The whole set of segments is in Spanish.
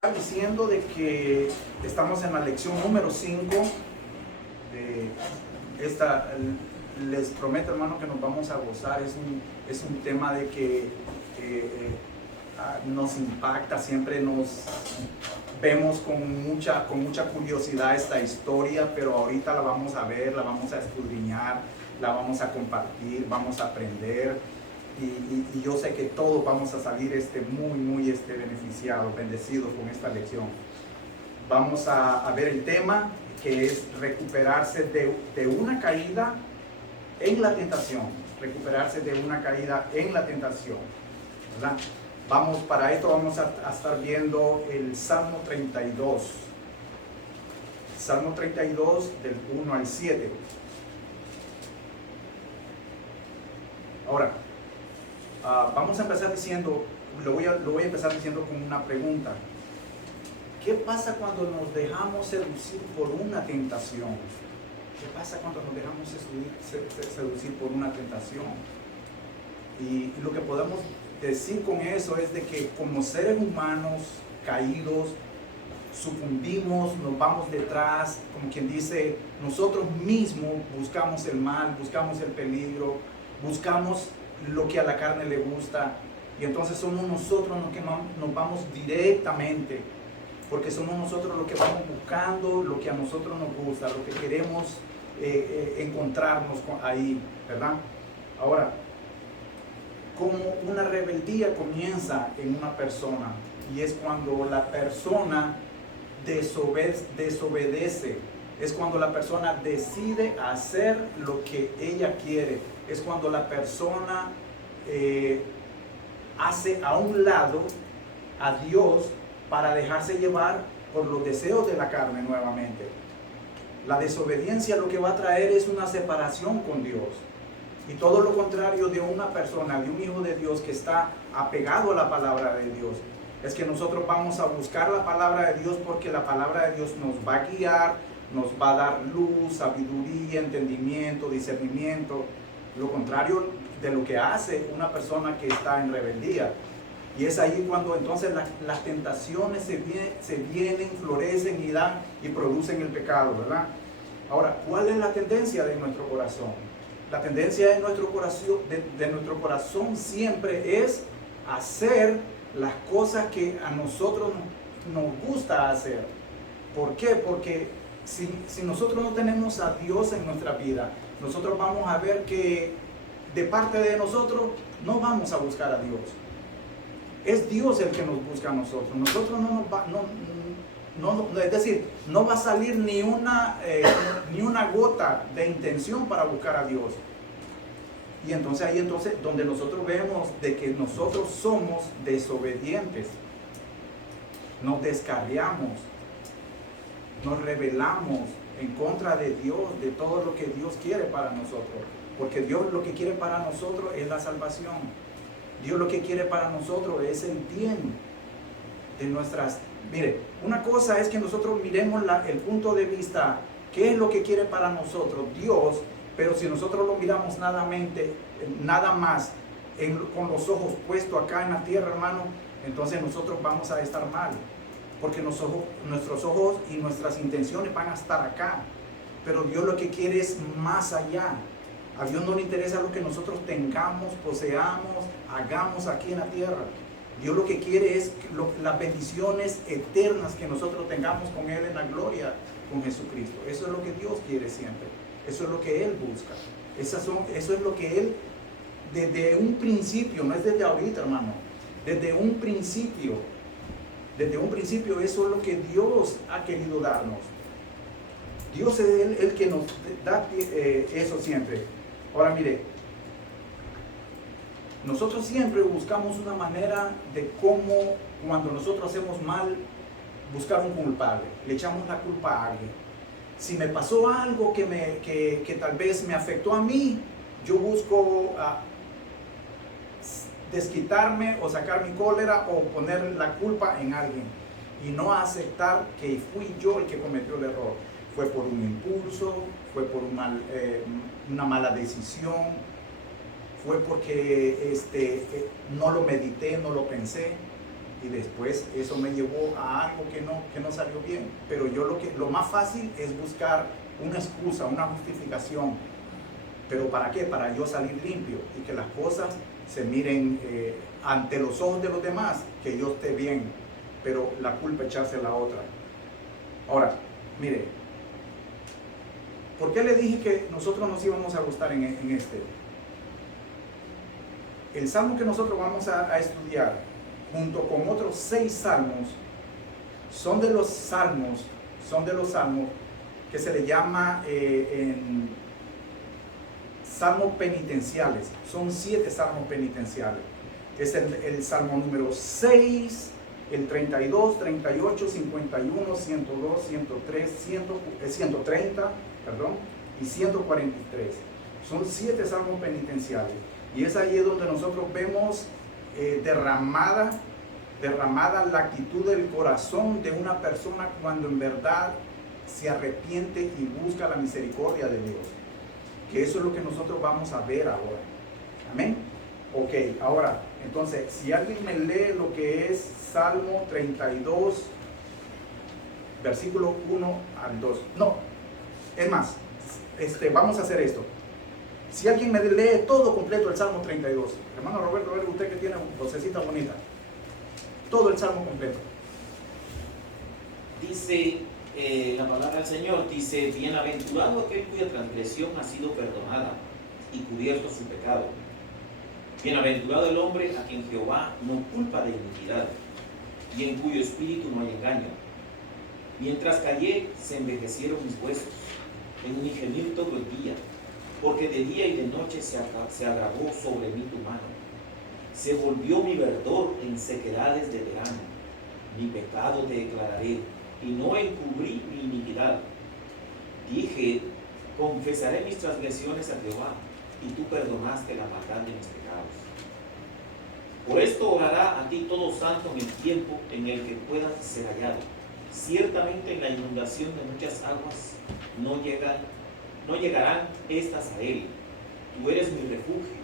Diciendo de que estamos en la lección número 5 de esta. Les prometo, hermano, que nos vamos a gozar. Es un tema de que nos impacta. Siempre nos vemos con mucha curiosidad esta historia, pero ahorita la vamos a ver, la vamos a escudriñar, la vamos a compartir, vamos a aprender. Y yo sé que todos vamos a salir muy beneficiados, bendecidos con esta lección. Vamos a ver el tema, que es recuperarse de una caída en la tentación. Recuperarse de una caída en la tentación, ¿verdad? Para esto vamos a estar viendo el Salmo 32. Salmo 32 del 1 al 7. Ahora, vamos a empezar diciendo, lo voy a empezar diciendo con una pregunta. ¿Qué pasa cuando nos dejamos seducir por una tentación? ¿Qué pasa cuando nos dejamos seducir por una tentación? Y lo que podemos decir con eso es de que como seres humanos caídos, sucumbimos, nos vamos detrás, como quien dice, nosotros mismos buscamos el mal, buscamos el peligro, buscamos lo que a la carne le gusta, y entonces somos nosotros los que nos vamos directamente, porque somos nosotros los que vamos buscando lo que a nosotros nos gusta, lo que queremos encontrarnos ahí, ¿verdad? Ahora, como una rebeldía comienza en una persona, y es cuando la persona desobedece, es cuando la persona decide hacer lo que ella quiere, es cuando la persona hace a un lado a Dios para dejarse llevar por los deseos de la carne nuevamente. La desobediencia lo que va a traer es una separación con Dios. Y todo lo contrario de una persona, de un hijo de Dios que está apegado a la palabra de Dios, es que nosotros vamos a buscar la palabra de Dios, porque la palabra de Dios nos va a guiar, nos va a dar luz, sabiduría, entendimiento, discernimiento. Lo contrario de lo que hace una persona que está en rebeldía. Y es ahí cuando entonces las tentaciones se vienen, florecen y producen el pecado, ¿verdad? Ahora, ¿cuál es la tendencia de nuestro corazón? La tendencia de nuestro corazón siempre es hacer las cosas que a nosotros nos gusta hacer. ¿Por qué? Porque si nosotros no tenemos a Dios en nuestra vida, nosotros vamos a ver que de parte de nosotros no vamos a buscar a Dios. Es Dios el que nos busca a nosotros. Nosotros es decir, no va a salir ni una gota de intención para buscar a Dios. Y entonces ahí donde nosotros vemos de que nosotros somos desobedientes, nos descarriamos, nos rebelamos en contra de Dios, de todo lo que Dios quiere para nosotros. Porque Dios lo que quiere para nosotros es la salvación. Dios lo que quiere para nosotros es el bien de nuestras... Mire, una cosa es que nosotros miremos el punto de vista, qué es lo que quiere para nosotros Dios, pero si nosotros lo miramos nada más con los ojos puestos acá en la tierra, hermano, entonces nosotros vamos a estar mal. Porque nuestros ojos y nuestras intenciones van a estar acá. Pero Dios lo que quiere es más allá. A Dios no le interesa lo que nosotros tengamos, poseamos, hagamos aquí en la tierra. Dios lo que quiere es las bendiciones eternas que nosotros tengamos con Él en la gloria con Jesucristo. Eso es lo que Dios quiere siempre. Eso es lo que Él busca. Eso es lo que Él, desde un principio, no es desde ahorita, hermano, desde un principio, eso es lo que Dios ha querido darnos. Dios es el que nos da eso siempre. Ahora mire, nosotros siempre buscamos una manera de cómo, cuando nosotros hacemos mal, buscar un culpable. Le echamos la culpa a alguien. Si me pasó algo que tal vez me afectó a mí, yo busco desquitarme o sacar mi cólera o poner la culpa en alguien. Y no aceptar que fui yo el que cometió el error. Fue por un impulso, fue por una mala decisión, fue porque no lo medité, no lo pensé. y después eso me llevó a algo que no salió bien. Pero yo lo más fácil es buscar una excusa, una justificación. ¿Pero para qué? Para yo salir limpio y que las cosas se miren ante los ojos de los demás, que yo esté bien, pero la culpa echarse a la otra. Ahora, mire, ¿por qué le dije que nosotros nos íbamos a gustar en este? El salmo que nosotros vamos a estudiar, junto con otros 6 salmos, son de los salmos que se le llama en salmos penitenciales. Son 7 salmos penitenciales. Es el salmo número 6, el 32, 38, 51, 102, 103, 130, perdón, y 143. Son 7 salmos penitenciales. Y es ahí donde nosotros vemos derramada la actitud del corazón de una persona cuando en verdad se arrepiente y busca la misericordia de Dios. Que eso es lo que nosotros vamos a ver ahora. Amén. Ok, ahora, entonces, si alguien me lee lo que es Salmo 32, versículo 1 al 2. No, es más, vamos a hacer esto. Si alguien me lee todo completo el Salmo 32, hermano Roberto, usted que tiene vocecita bonita, todo el Salmo completo. Dice la palabra del Señor, dice: bienaventurado aquel cuya transgresión ha sido perdonada y cubierto su pecado. Bienaventurado el hombre a quien Jehová no culpa de iniquidad y en cuyo espíritu no hay engaño. Mientras callé, se envejecieron mis huesos, en mi gemir todo el día, porque de día y de noche se agravó sobre mí tu mano. Se volvió mi verdor en sequedades de verano. Mi pecado te declararé, y no encubrí mi iniquidad. Dije: confesaré mis transgresiones a Jehová, y tú perdonaste la maldad de mis pecados. Por esto orará a ti todo santo en el tiempo en el que puedas ser hallado. Ciertamente en la inundación de muchas aguas no llegarán estas a él. Tú eres mi refugio,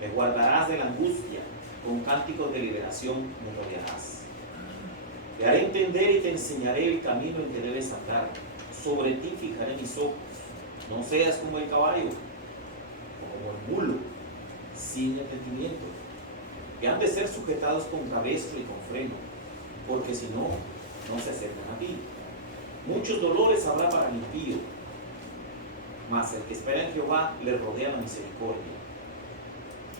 me guardarás de la angustia, con cánticos de liberación me rodearás. Te haré entender y te enseñaré el camino en que debes andar. Sobre ti fijaré mis ojos. No seas como el caballo, como el mulo, sin entendimiento, que han de ser sujetados con cabestro y con freno, porque si no, no se acercan a ti. Muchos dolores habrá para el impío, mas el que espera en Jehová le rodea la misericordia.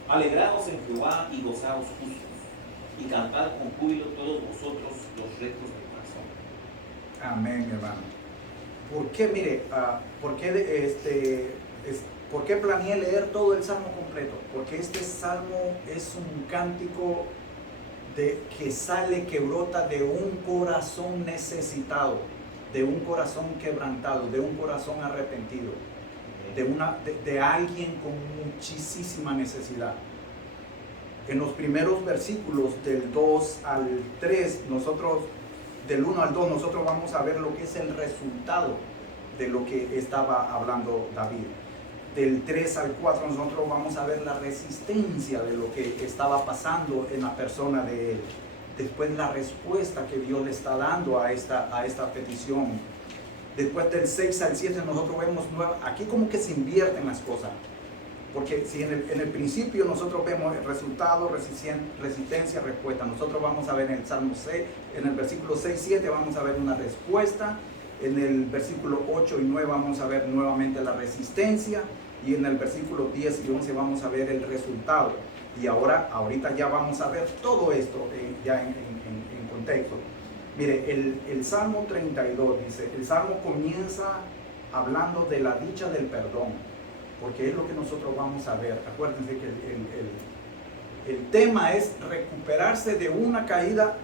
Alegraos en Jehová y gozaos justos, y cantad con júbilo todos vosotros los rectos de corazón. Amén, hermano. ¿Por qué, mire, por qué planeé leer todo el Salmo completo? Porque este Salmo es un cántico que brota de un corazón necesitado, de un corazón quebrantado, de un corazón arrepentido, de alguien con muchísima necesidad. En los primeros versículos del 2 al 3, del 1 al 2, nosotros vamos a ver lo que es el resultado de lo que estaba hablando David. Del 3 al 4 nosotros vamos a ver la resistencia de lo que estaba pasando en la persona de él. Después la respuesta que Dios le está dando a esta petición. Después del 6 al 7 nosotros vemos, aquí como que se invierten las cosas. Porque si en el principio nosotros vemos el resultado, resistencia, respuesta. Nosotros vamos a ver en el Salmo 6, en el versículo 6, 7 vamos a ver una respuesta. En el versículo 8 y 9 vamos a ver nuevamente la resistencia. Y en el versículo 10 y 11 vamos a ver el resultado. Y ahorita ya vamos a ver todo esto ya en contexto. Mire, el Salmo 32 dice, el Salmo comienza hablando de la dicha del perdón, porque es lo que nosotros vamos a ver. Acuérdense que el tema es recuperarse de una caída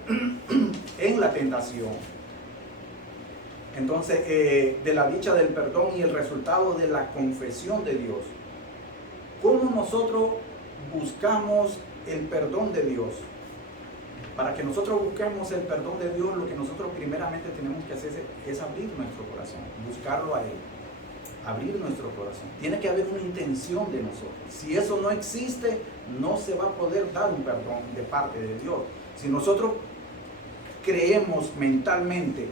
en la tentación. Entonces, de la dicha del perdón y el resultado de la confesión de Dios. ¿Cómo nosotros buscamos el perdón de Dios? Para que nosotros busquemos el perdón de Dios, lo que nosotros primeramente tenemos que hacer es abrir nuestro corazón, buscarlo a Él, abrir nuestro corazón. Tiene que haber una intención de nosotros. Si eso no existe, no se va a poder dar un perdón de parte de Dios. Si nosotros creemos mentalmente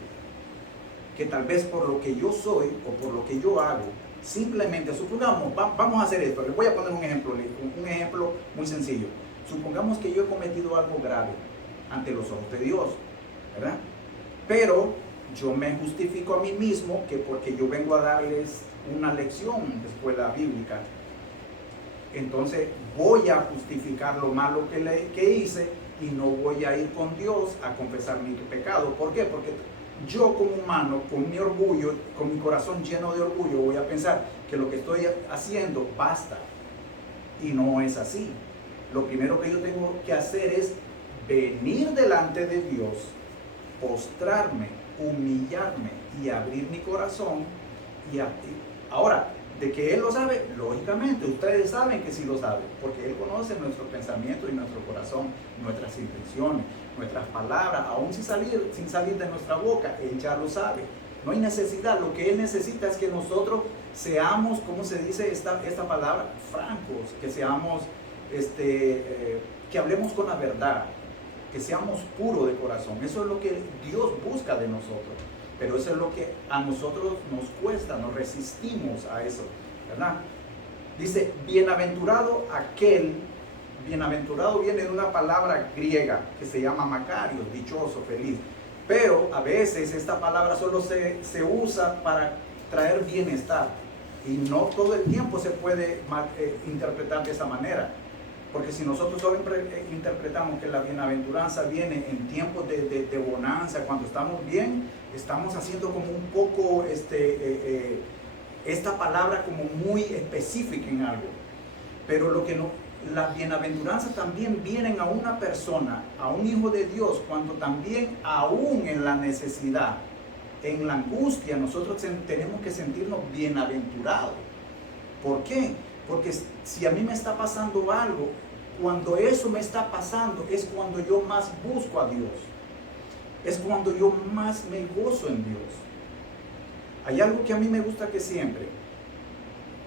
que tal vez por lo que yo soy o por lo que yo hago, simplemente, supongamos, vamos a hacer esto, les voy a poner un ejemplo muy sencillo. Supongamos que yo he cometido algo grave ante los ojos de Dios, ¿verdad? Pero yo me justifico a mí mismo que porque yo vengo a darles una lección de escuela bíblica, entonces voy a justificar lo malo que hice y no voy a ir con Dios a confesar mi pecado. ¿Por qué? Porque yo como humano, con mi orgullo, con mi corazón lleno de orgullo, voy a pensar que lo que estoy haciendo basta. Y no es así. Lo primero que yo tengo que hacer es venir delante de Dios, postrarme, humillarme y abrir mi corazón. Ahora, de que Él lo sabe, lógicamente, ustedes saben que sí lo sabe, porque Él conoce nuestros pensamientos y nuestro corazón, nuestras intenciones, nuestras palabras, aún sin salir de nuestra boca, Él ya lo sabe. No hay necesidad, lo que Él necesita es que nosotros seamos, ¿cómo se dice esta palabra? Francos, que seamos, que hablemos con la verdad, que seamos puros de corazón. Eso es lo que Dios busca de nosotros. Pero eso es lo que a nosotros nos cuesta, nos resistimos a eso, ¿verdad? Dice, bienaventurado aquel, bienaventurado viene de una palabra griega que se llama Macarios, dichoso, feliz. Pero a veces esta palabra solo se usa para traer bienestar y no todo el tiempo se puede interpretar de esa manera. Porque si nosotros solo interpretamos que la bienaventuranza viene en tiempos de bonanza, cuando estamos bien, estamos haciendo como un poco esta palabra como muy específica en algo. Pero lo que no, las bienaventuranzas también vienen a una persona, a un hijo de Dios, cuando también aún en la necesidad, en la angustia, nosotros tenemos que sentirnos bienaventurados. ¿Por qué? Porque si a mí me está pasando algo, cuando eso me está pasando es cuando yo más busco a Dios. Es cuando yo más me gozo en Dios. Hay algo que a mí me gusta que siempre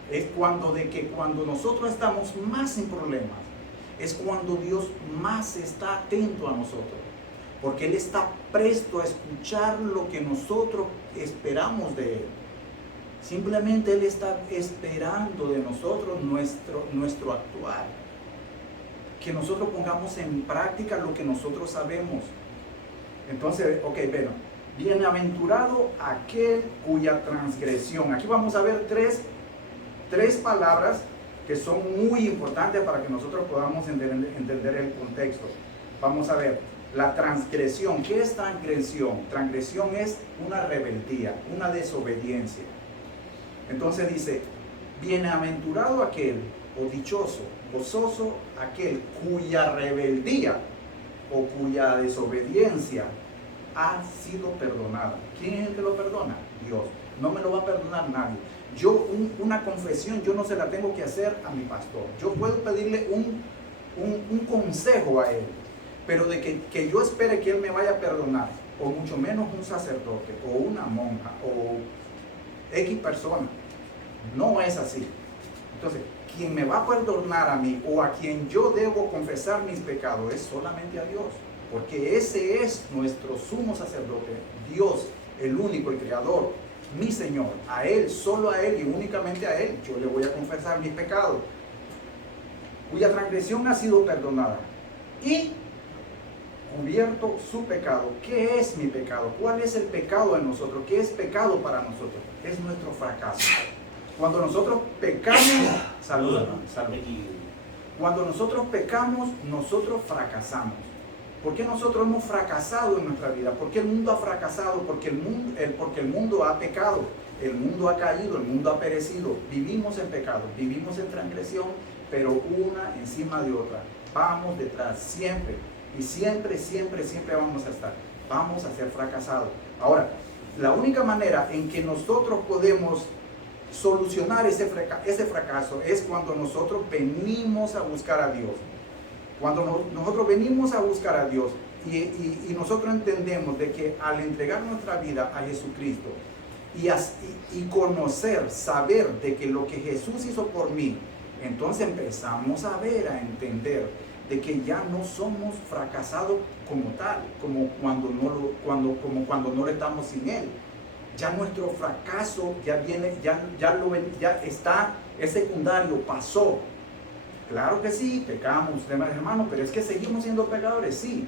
es cuando nosotros estamos más sin problemas, es cuando Dios más está atento a nosotros, porque Él está presto a escuchar lo que nosotros esperamos de Él. Simplemente Él está esperando de nosotros nuestro actuar. Que nosotros pongamos en práctica lo que nosotros sabemos. Entonces, ok, bueno, bienaventurado aquel cuya transgresión. Aquí vamos a ver tres palabras que son muy importantes para que nosotros podamos entender el contexto. Vamos a ver, la transgresión. ¿Qué es transgresión? Transgresión es una rebeldía, una desobediencia. Entonces dice, bienaventurado aquel, o dichoso, gozoso aquel cuya rebeldía o cuya desobediencia ha sido perdonada. ¿Quién es el que lo perdona? Dios. No me lo va a perdonar nadie. Yo una confesión yo no se la tengo que hacer a mi pastor. Yo puedo pedirle un consejo a él, pero de que yo espere que él me vaya a perdonar, o mucho menos un sacerdote o una monja o X persona, no es así. Entonces, quien me va a perdonar a mí o a quien yo debo confesar mis pecados es solamente a Dios, porque ese es nuestro sumo sacerdote, Dios, el único, el creador, mi Señor. A Él, solo a Él y únicamente a Él yo le voy a confesar mis pecados, cuya transgresión ha sido perdonada y cubierto su pecado. ¿Qué es mi pecado? ¿Cuál es el pecado en nosotros? ¿Qué es pecado para nosotros? Es nuestro fracaso. Cuando nosotros pecamos, salud. Cuando nosotros pecamos, nosotros fracasamos. ¿Por qué nosotros hemos fracasado en nuestra vida? ¿Por qué el mundo ha fracasado? Porque el mundo ha pecado, el mundo ha caído, el mundo ha perecido. Vivimos en pecado, vivimos en transgresión, pero una encima de otra. Vamos detrás siempre. Y siempre vamos a estar. Vamos a ser fracasados. Ahora, la única manera en que nosotros podemos solucionar ese fracaso es cuando nosotros venimos a buscar a Dios. Cuando nosotros venimos a buscar a Dios y nosotros entendemos de que al entregar nuestra vida a Jesucristo y conocer, saber de que lo que Jesús hizo por mí, entonces empezamos a ver, a entender de que ya no somos fracasados como tal, como cuando no estamos sin Él. Ya nuestro fracaso ya viene, ya está, es secundario, pasó. Claro que sí, pecamos, hermano, pero es que seguimos siendo pecadores, sí,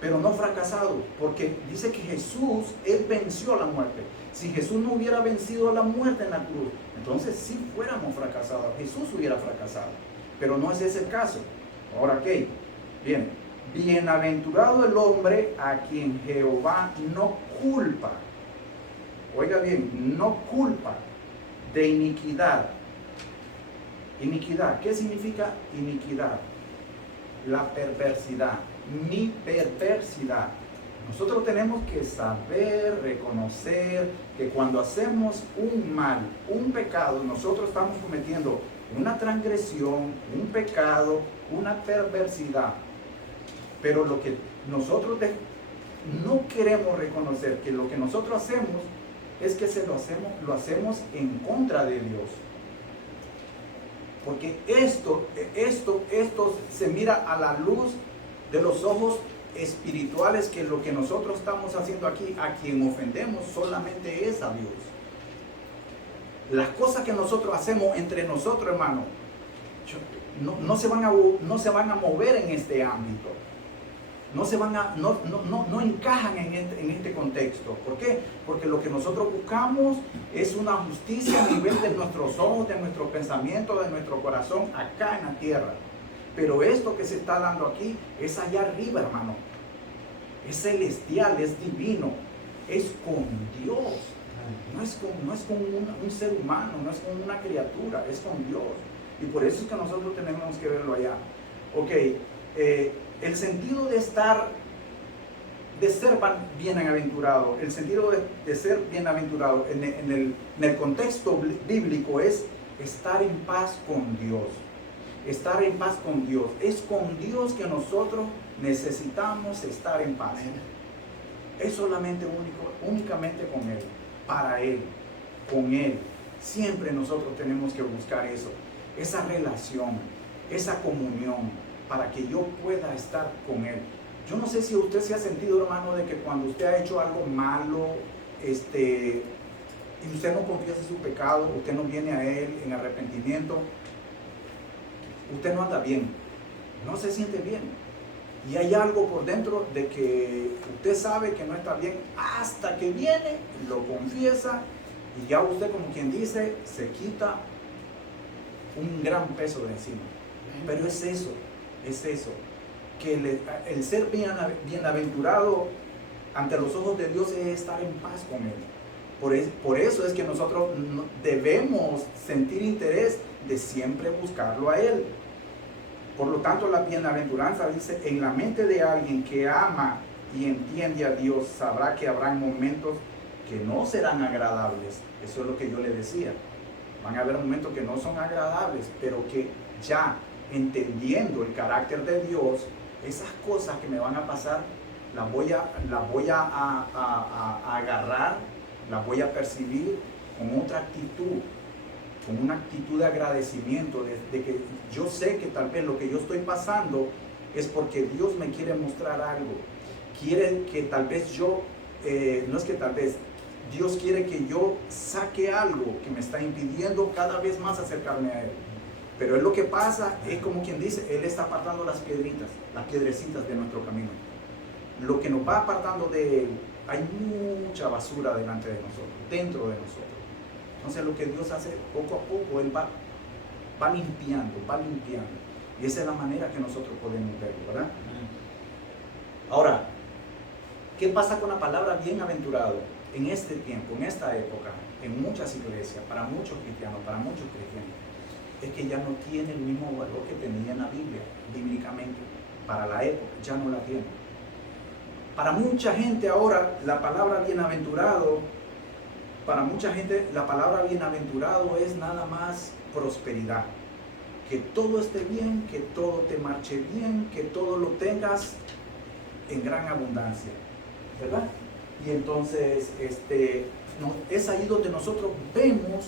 pero no fracasados, porque dice que Jesús, Él venció la muerte. Si Jesús no hubiera vencido la muerte en la cruz, entonces sí fuéramos fracasados, Jesús hubiera fracasado, pero no es ese el caso. Ahora, ¿qué? Bien, bienaventurado el hombre a quien Jehová no culpa. Oiga bien, no culpa de iniquidad. Iniquidad, ¿qué significa iniquidad? La perversidad, mi perversidad. Nosotros tenemos que saber, reconocer que cuando hacemos un mal, un pecado, nosotros estamos cometiendo una transgresión, un pecado, una perversidad. Pero lo que nosotros no queremos reconocer, que lo que nosotros hacemos es que lo hacemos en contra de Dios. Porque esto se mira a la luz de los ojos espirituales, que lo que nosotros estamos haciendo aquí, a quien ofendemos solamente es a Dios. Las cosas que nosotros hacemos entre nosotros, hermano, no se van a mover en este ámbito. No encajan en este contexto. ¿Por qué? Porque lo que nosotros buscamos es una justicia a nivel de nuestros ojos, de nuestro pensamiento, de nuestro corazón, acá en la tierra. Pero esto que se está dando aquí es allá arriba, hermano. Es celestial, es divino, es con Dios. No es con un ser humano, no es con una criatura, es con Dios. Y por eso es que nosotros tenemos que verlo allá. Ok, el sentido de ser bienaventurado, el sentido de ser bienaventurado en el contexto bíblico es estar en paz con Dios. Estar en paz con Dios. Es con Dios que nosotros necesitamos estar en paz. Es solamente únicamente con Él, para Él, con Él. Siempre nosotros tenemos que buscar eso, esa relación, esa comunión, para que yo pueda estar con Él. Yo no sé si usted se ha sentido, hermano, de que cuando usted ha hecho algo malo, y usted no confiesa su pecado, usted no viene a Él en arrepentimiento, usted no anda bien, no se siente bien. Y hay algo por dentro de que usted sabe que no está bien hasta que viene, lo confiesa y ya usted, como quien dice, se quita un gran peso de encima. Pero es eso, que el ser bienaventurado ante los ojos de Dios es estar en paz con Él. Por eso es que nosotros debemos sentir interés de siempre buscarlo a Él. Por lo tanto, la bienaventuranza dice, en la mente de alguien que ama y entiende a Dios, sabrá que habrá momentos que no serán agradables. Eso es lo que yo le decía. Van a haber momentos que no son agradables, pero que ya entendiendo el carácter de Dios, esas cosas que me van a pasar, las voy a agarrar, las voy a percibir con otra actitud, con una actitud de agradecimiento, de que yo sé que tal vez lo que yo estoy pasando es porque Dios me quiere mostrar algo. Quiere que tal vez yo, no es que tal vez, Dios quiere que yo saque algo que me está impidiendo cada vez más acercarme a Él. Pero es lo que pasa, es como quien dice, Él está apartando las piedrecitas de nuestro camino. Lo que nos va apartando de Él, hay mucha basura delante de nosotros, dentro de nosotros. Entonces lo que Dios hace poco a poco, Él va limpiando. Y esa es la manera que nosotros podemos verlo, ¿verdad? Ahora, ¿qué pasa con la palabra bienaventurado en este tiempo, en esta época, en muchas iglesias, para muchos cristianos, para muchos creyentes? Es que ya no tiene el mismo valor que tenía en la Biblia, bíblicamente. Para la época, ya no la tiene. Para mucha gente ahora, la palabra bienaventurado, es nada más prosperidad. Que todo esté bien, que todo te marche bien, que todo lo tengas en gran abundancia, ¿verdad? Y entonces, es ahí donde nosotros vemos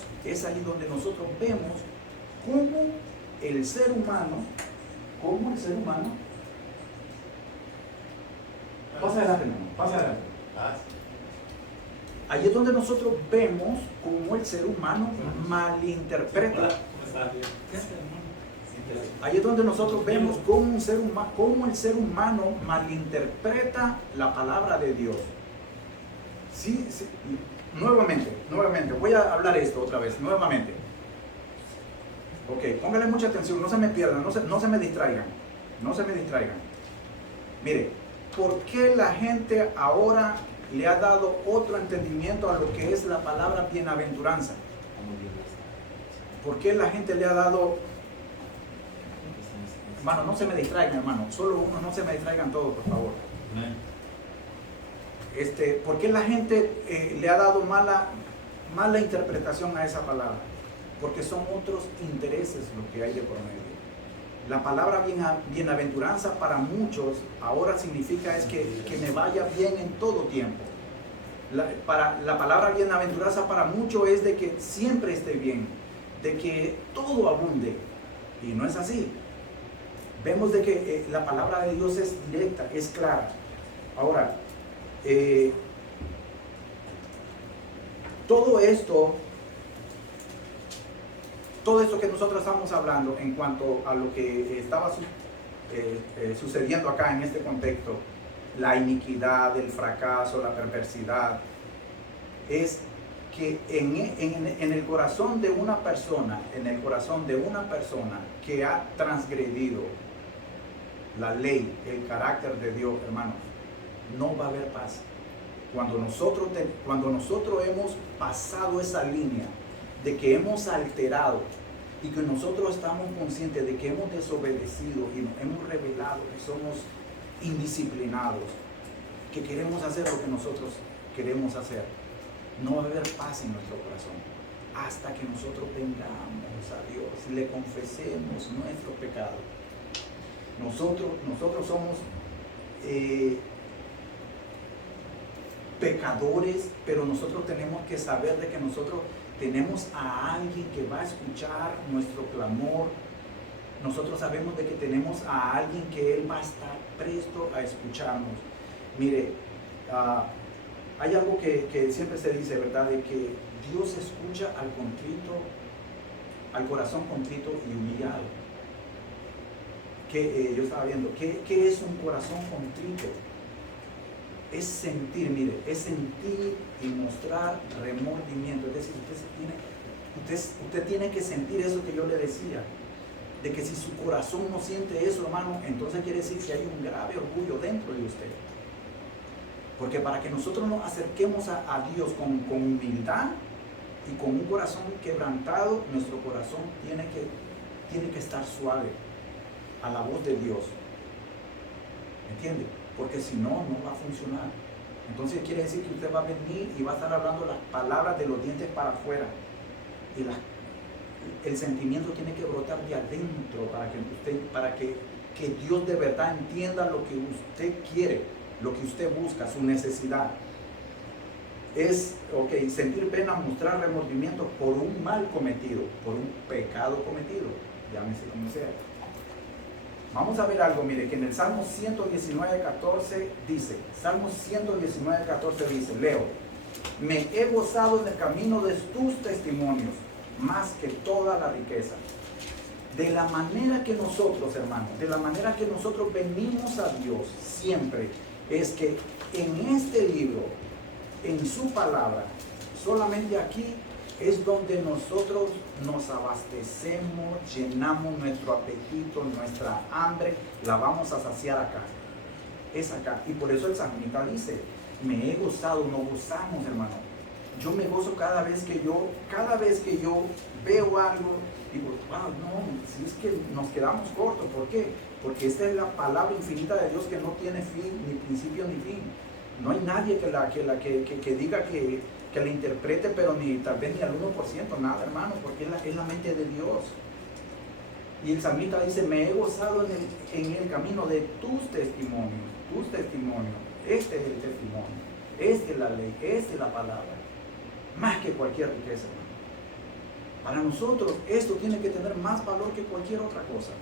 cómo el ser humano cómo el ser humano... Pasa adelante, hermano, pasa adelante. Ahí es donde nosotros vemos cómo el ser humano malinterpreta. Ahí es donde nosotros vemos cómo el ser humano malinterpreta la palabra de Dios. Sí, sí. Nuevamente, voy a hablar esto otra vez, nuevamente. Ok, póngale mucha atención, no se me pierdan, no se me distraigan. No se me distraigan. Mire, ¿por qué la gente ahora le ha dado otro entendimiento a lo que es la palabra bienaventuranza? ¿Por qué la gente le ha dado... Hermano, no se me distraigan, hermano. Solo uno, no se me distraigan todos, por favor. ¿Por qué la gente le ha dado mala interpretación a esa palabra? Porque son otros intereses lo que hay de por medio. La palabra bienaventuranza para muchos ahora significa es que me vaya bien en todo tiempo. La palabra bienaventuranza para muchos es de que siempre esté bien, de que todo abunde. Y no es así. Vemos de que la palabra de Dios es directa, es clara. Ahora, todo esto que nosotros estamos hablando en cuanto a lo que estaba sucediendo acá en este contexto, la iniquidad, el fracaso, la perversidad, es que en el corazón de una persona, que ha transgredido la ley, el carácter de Dios, hermanos, no va a haber paz. Cuando nosotros hemos pasado esa línea de que hemos alterado y que nosotros estamos conscientes de que hemos desobedecido y nos hemos rebelado, que somos indisciplinados, que queremos hacer lo que nosotros queremos hacer, no va a haber paz en nuestro corazón hasta que nosotros vengamos a Dios y le confesemos nuestro pecado. Nosotros somos pecadores, pero nosotros tenemos que saber de que nosotros tenemos a alguien que va a escuchar nuestro clamor. Nosotros sabemos de que tenemos a alguien que Él va a estar presto a escucharnos. Mire, hay algo que siempre se dice, ¿verdad? De que Dios escucha al contrito, al corazón contrito y humillado. Yo estaba viendo, ¿qué es un corazón contrito? Es sentir, mire, es sentir y mostrar remordimiento. Es decir, usted tiene que sentir eso que yo le decía, de que si su corazón no siente eso, hermano, entonces quiere decir que hay un grave orgullo dentro de usted. Porque para que nosotros nos acerquemos a Dios con humildad y con un corazón quebrantado, nuestro corazón tiene que estar suave a la voz de Dios. ¿Entiende? Porque si no, no va a funcionar. Entonces quiere decir que usted va a venir y va a estar hablando las palabras de los dientes para afuera. Y el sentimiento tiene que brotar de adentro para que Dios de verdad entienda lo que usted quiere, lo que usted busca, su necesidad. Es, sentir pena, mostrar remordimiento por un mal cometido, por un pecado cometido, llámese como sea. Vamos a ver algo, mire, que en el Salmo 119:14 dice, leo, me he gozado en el camino de tus testimonios, más que toda la riqueza. De la manera que nosotros, hermanos, venimos a Dios siempre, es que en este libro, en su palabra, solamente aquí es donde nosotros nos abastecemos, llenamos nuestro apetito, nuestra hambre, la vamos a saciar acá. Es acá. Y por eso el salmista dice, me he gozado, nos gozamos, hermano. Yo me gozo cada vez que yo veo algo, digo, wow, no, si es que nos quedamos cortos. ¿Por qué? Porque esta es la palabra infinita de Dios que no tiene fin, ni principio ni fin. No hay nadie que diga que la interprete, pero tal vez ni al 1%, nada, hermano, porque es la mente de Dios. Y el salmista dice, me he gozado en el camino de tus testimonios. Este es el testimonio, esta es la ley, esta es la palabra, más que cualquier riqueza, hermano. Para nosotros esto tiene que tener más valor que cualquier otra cosa.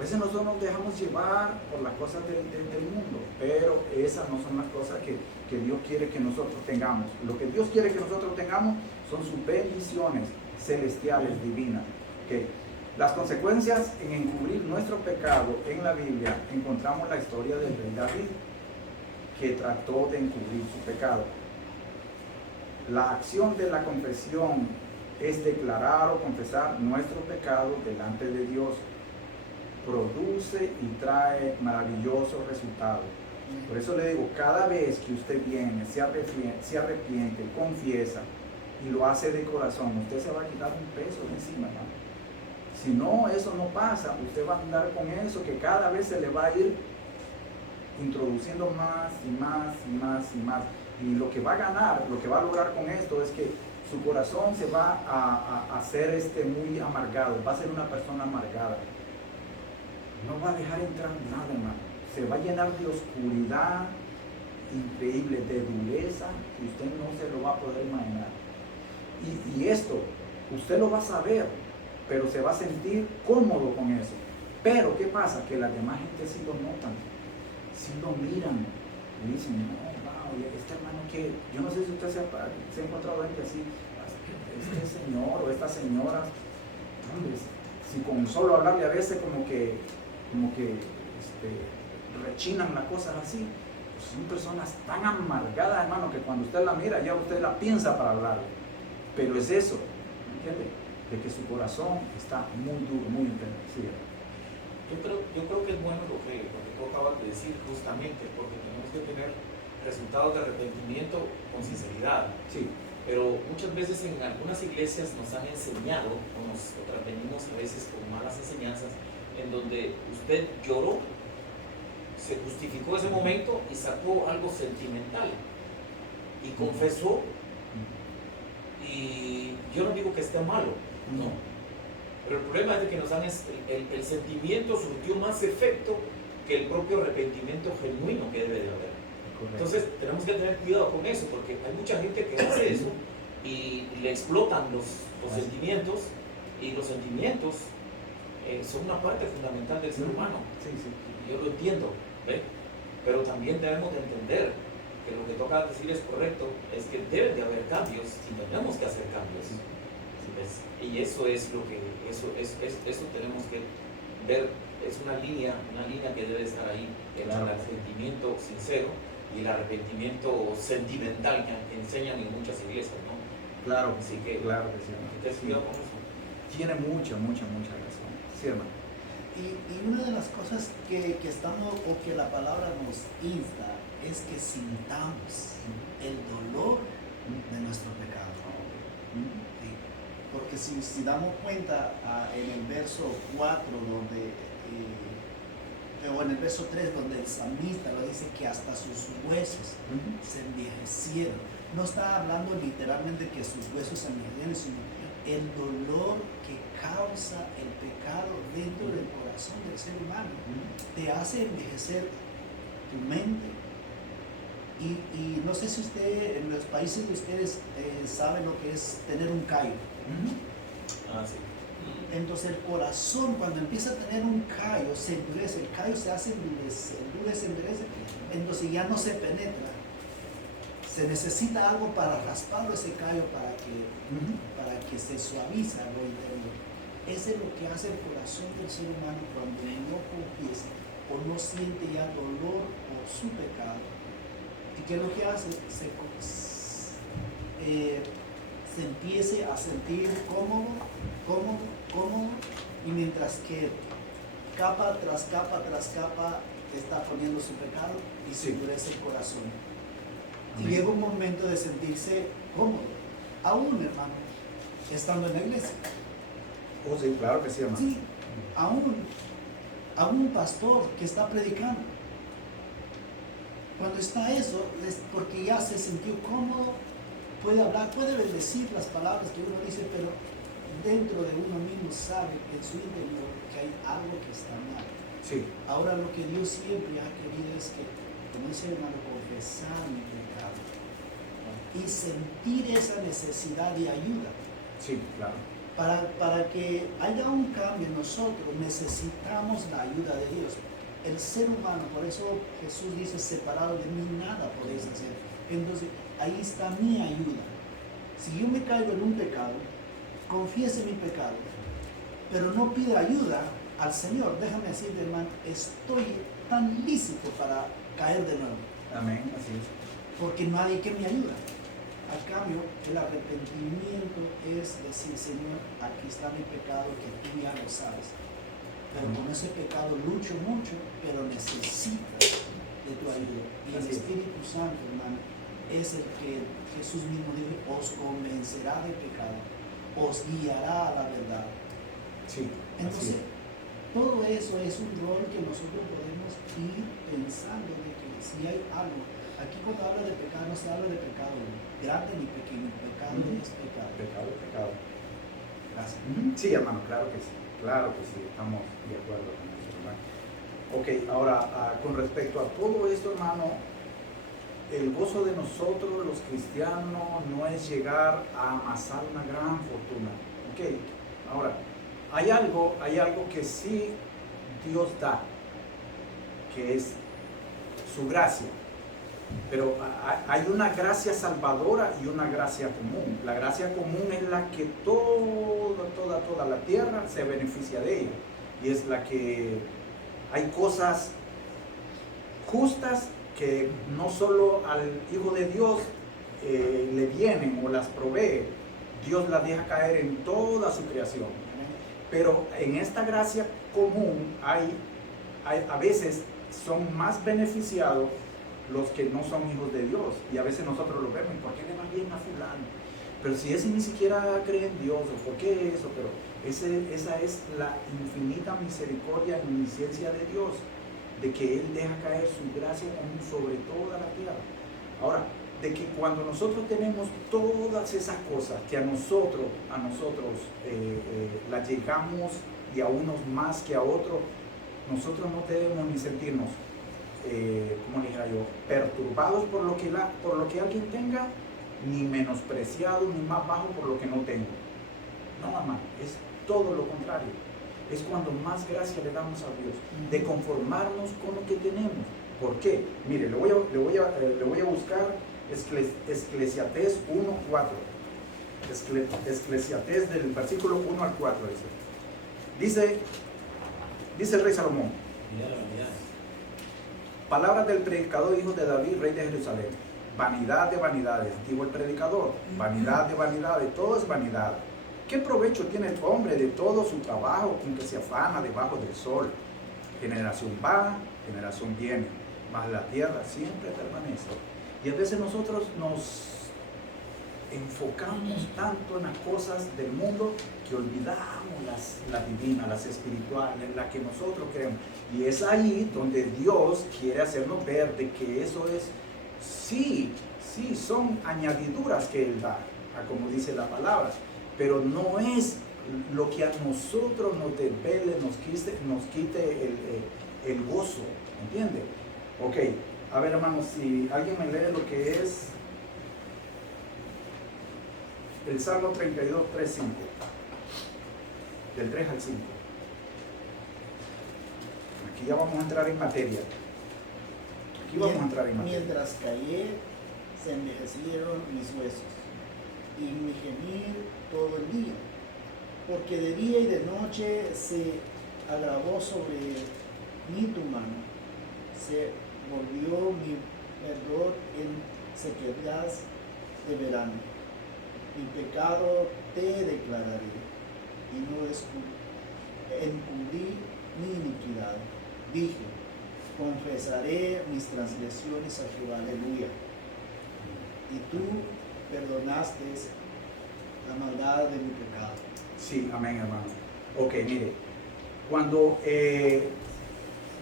veces nosotros nos dejamos llevar por las cosas del mundo, pero esas no son las cosas que Dios quiere que nosotros tengamos. Lo que Dios quiere que nosotros tengamos son sus bendiciones celestiales, divinas. ¿Okay? Las consecuencias en encubrir nuestro pecado en la Biblia, encontramos la historia del rey David, que trató de encubrir su pecado. La acción de la confesión es declarar o confesar nuestro pecado delante de Dios. Produce y trae maravillosos resultados. Por eso le digo, cada vez que usted viene, se arrepiente, confiesa y lo hace de corazón, usted se va a quitar un peso de encima, hermano. Si no, eso no pasa, usted va a andar con eso que cada vez se le va a ir introduciendo más y más y más y más. Y lo que va a ganar, lo que va a lograr con esto es que su corazón se va a hacer muy amargado, va a ser una persona amargada. No va a dejar entrar nada, hermano. Se va a llenar de oscuridad increíble, de dureza, que usted no se lo va a poder imaginar. Y esto, usted lo va a saber, pero se va a sentir cómodo con eso. Pero, ¿qué pasa? Que la demás gente sí lo notan, sí lo miran, y dicen, no, wow, este hermano que, yo no sé si usted se ha encontrado gente así, este señor o estas señoras, hombre, si con solo hablarle a veces como que rechinan las cosas así, pues son personas tan amargadas, hermano, que cuando usted la mira ya usted la piensa para hablarle. Pero es eso, ¿entiende? De que su corazón está muy duro, muy entendido. Yo creo que es bueno lo que tú acabas de decir, justamente, porque tenemos que tener resultados de arrepentimiento con sinceridad. Sí. Pero muchas veces en algunas iglesias nos han enseñado, o venimos a veces con malas enseñanzas, en donde usted lloró, se justificó ese momento y sacó algo sentimental y confesó. Y yo no digo que esté malo, no, pero el problema es de que el sentimiento surtió más efecto que el propio arrepentimiento genuino que debe de haber. Entonces tenemos que tener cuidado con eso, porque hay mucha gente que hace eso y le explotan los sentimientos, y los sentimientos son una parte fundamental del ser humano. Sí, sí. Yo lo entiendo, ¿ve? Pero también debemos de entender que lo que toca decir es correcto, es que deben de haber cambios y tenemos que hacer cambios. ¿Ves? Y eso es lo que, eso tenemos que ver, es una línea que debe estar ahí, entre el arrepentimiento sincero y el arrepentimiento sentimental que enseñan en muchas iglesias, ¿no? Claro, así que, claro que sí. Ten cuidado con eso. Tiene mucha razón. Sí, hermano. Y una de las cosas que estamos, o que la palabra nos insta, es que sintamos el dolor de nuestro pecado. ¿Sí? Porque si damos cuenta en el verso 4, o en el verso 3, donde el salmista lo dice que hasta sus huesos se envejecieron. No está hablando literalmente que sus huesos se envejecieron, sino el dolor que causa el pecado dentro del corazón del ser humano. Te hace envejecer tu mente. Y no sé si usted, en los países de ustedes, saben lo que es tener un callo. Sí. Entonces el corazón, cuando empieza a tener un callo, se endurece, el callo se hace endurece, entonces ya no se penetra. Se necesita algo para rasparlo ese callo para que se suaviza lo interior. Eso es lo que hace el corazón del ser humano cuando no confiesa o no siente ya dolor por su pecado. ¿Y qué es lo que hace? Se empiece a sentir cómodo, y mientras que capa tras capa está poniendo su pecado y se endurece el corazón. Y llega un momento de sentirse cómodo, aún, hermano, estando en la iglesia. Oh, sí, claro que sí, hermano. Sí, aún un pastor que está predicando. Cuando está eso, es porque ya se sintió cómodo, puede hablar, puede bendecir las palabras que uno dice, pero dentro de uno mismo sabe en su interior que hay algo que está mal. Sí. Ahora lo que Dios siempre ha querido es que, como dice el hermano, confesar mi pecado y sentir esa necesidad de ayuda. Sí, claro. Para que haya un cambio en nosotros, necesitamos la ayuda de Dios. El ser humano, por eso Jesús dice, separado de mí nada podéis hacer. Entonces, ahí está mi ayuda. Si yo me caigo en un pecado, confiese mi pecado, pero no pida ayuda al Señor, déjame decirte, hermano, estoy tan lícito para caer de nuevo. Amén, así es. Porque no hay que me ayuda. Al cambio, el arrepentimiento es decir, Señor, aquí está mi pecado que tú ya lo sabes. Pero con ese pecado lucho mucho, pero necesito de tu ayuda. Y el Espíritu Santo, hermano, es el que Jesús mismo dijo, os convencerá de pecado, os guiará a la verdad. Sí, Entonces, todo eso es un rol que nosotros podemos ir pensando de que si hay algo, aquí cuando habla de pecado no se habla de pecado grande ni pequeño, pecado es pecado. Pecado, pecado. Gracias. Sí, hermano, claro que sí, estamos de acuerdo con eso, hermano. Ok, ahora, con respecto a todo esto, hermano, el gozo de nosotros, los cristianos, no es llegar a amasar una gran fortuna. Ok, ahora, hay algo que sí Dios da, que es su gracia. Pero hay una gracia salvadora y una gracia común. La gracia común es la que toda la tierra se beneficia de ella. Y es la que hay cosas justas que no solo al Hijo de Dios le vienen o las provee, Dios las deja caer en toda su creación. Pero en esta gracia común a veces son más beneficiados los que no son hijos de Dios. Y a veces nosotros lo vemos, ¿por qué le va bien a fulano? Pero si ese ni siquiera cree en Dios, ¿o por qué eso? Pero esa es la infinita misericordia y omnisciencia de Dios, de que Él deja caer su gracia común sobre toda la tierra. Ahora, de que cuando nosotros tenemos todas esas cosas que a nosotros las llegamos, y a unos más que a otros, nosotros no debemos ni sentirnos como dijera yo, perturbados por lo que alguien tenga, ni menospreciados, ni más bajo por lo que no tengo. No, hermano, es todo lo contrario. Es cuando más gracia le damos a Dios, de conformarnos con lo que tenemos. ¿Por qué? Mire, le voy a buscar Eclesiastés 1:4. Eclesiastés del versículo 1 al 4. Dice el rey Salomón. Palabras del predicador, hijo de David, rey de Jerusalén. Vanidad de vanidades, dijo el predicador. Vanidad de vanidades, todo es vanidad. ¿Qué provecho tiene el hombre de todo su trabajo con que se afana debajo del sol? Generación va, generación viene, mas la tierra siempre permanece. Y a veces nosotros nos enfocamos tanto en las cosas del mundo que olvidamos las divinas, las espirituales, en las que nosotros creemos. Y es ahí donde Dios quiere hacernos ver de que eso es, sí, son añadiduras que Él da, como dice la palabra, pero no es lo que a nosotros nos desvele, nos quite el gozo, ¿entiende? Ok, a ver, hermanos, si alguien me lee lo que es el Salmo 32, 3, 5, del 3 al 5. Aquí ya vamos a entrar en materia. Mientras callé, se envejecieron mis huesos, y mi gemir todo el día, porque de día y de noche se agravó sobre mí tu mano, se volvió mi verdor en sequedad de verano. Mi pecado te declararé, y no encubrí mi iniquidad. Dije, confesaré mis transgresiones a Jehová, aleluya. Y tú perdonaste la maldad de mi pecado. Sí, amén, hermano. Ok, mire, cuando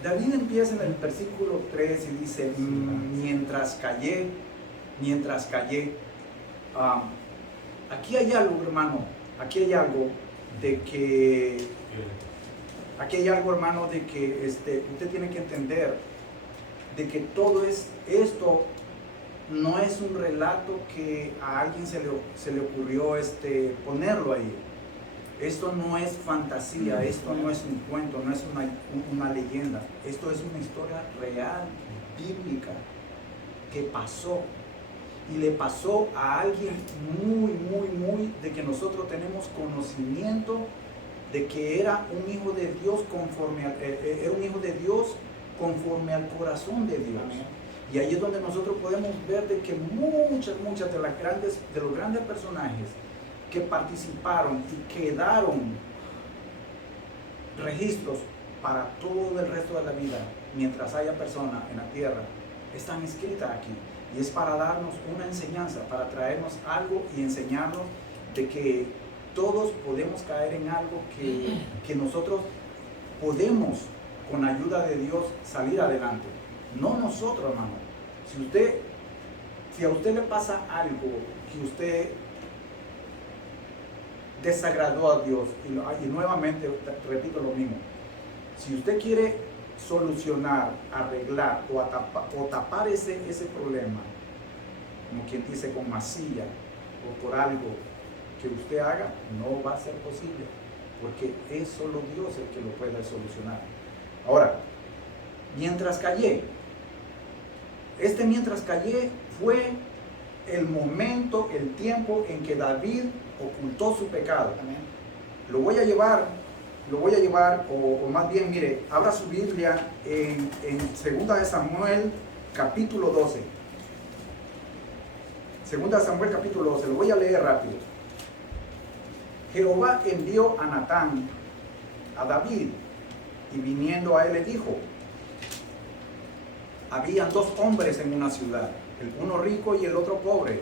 David empieza en el versículo 3 y dice, mientras callé, aquí hay algo, hermano, hermano, de que usted tiene que entender de que todo esto no es un relato que a alguien se le ocurrió ponerlo ahí. Esto no es fantasía, esto no es un cuento, no es una leyenda. Esto es una historia real, bíblica, que pasó. Y le pasó a alguien muy, de que nosotros tenemos conocimiento de que era un hijo de Dios conforme al corazón de Dios. Y ahí es donde nosotros podemos ver de que muchas de los grandes personajes que participaron y quedaron registros para todo el resto de la vida, mientras haya personas en la tierra, están escritas aquí. Y es para darnos una enseñanza, para traernos algo y enseñarnos de que todos podemos caer en algo que nosotros podemos, con la ayuda de Dios, salir adelante. No nosotros, hermano. Si a usted le pasa algo que usted desagradó a Dios, y nuevamente repito lo mismo, si usted quiere solucionar, arreglar o tapar ese problema, como quien dice, con masilla o por algo que usted haga, no va a ser posible, porque es solo Dios el que lo puede solucionar. Ahora, mientras callé, mientras callé fue el momento, el tiempo en que David ocultó su pecado. Lo voy a llevar, o más bien, mire, abra su Biblia en 2 de Samuel, capítulo 12. 2 de Samuel, capítulo 12, lo voy a leer rápido. Jehová envió a Natán a David, y viniendo a él le dijo: había 2 hombres en una ciudad, el uno rico y el otro pobre.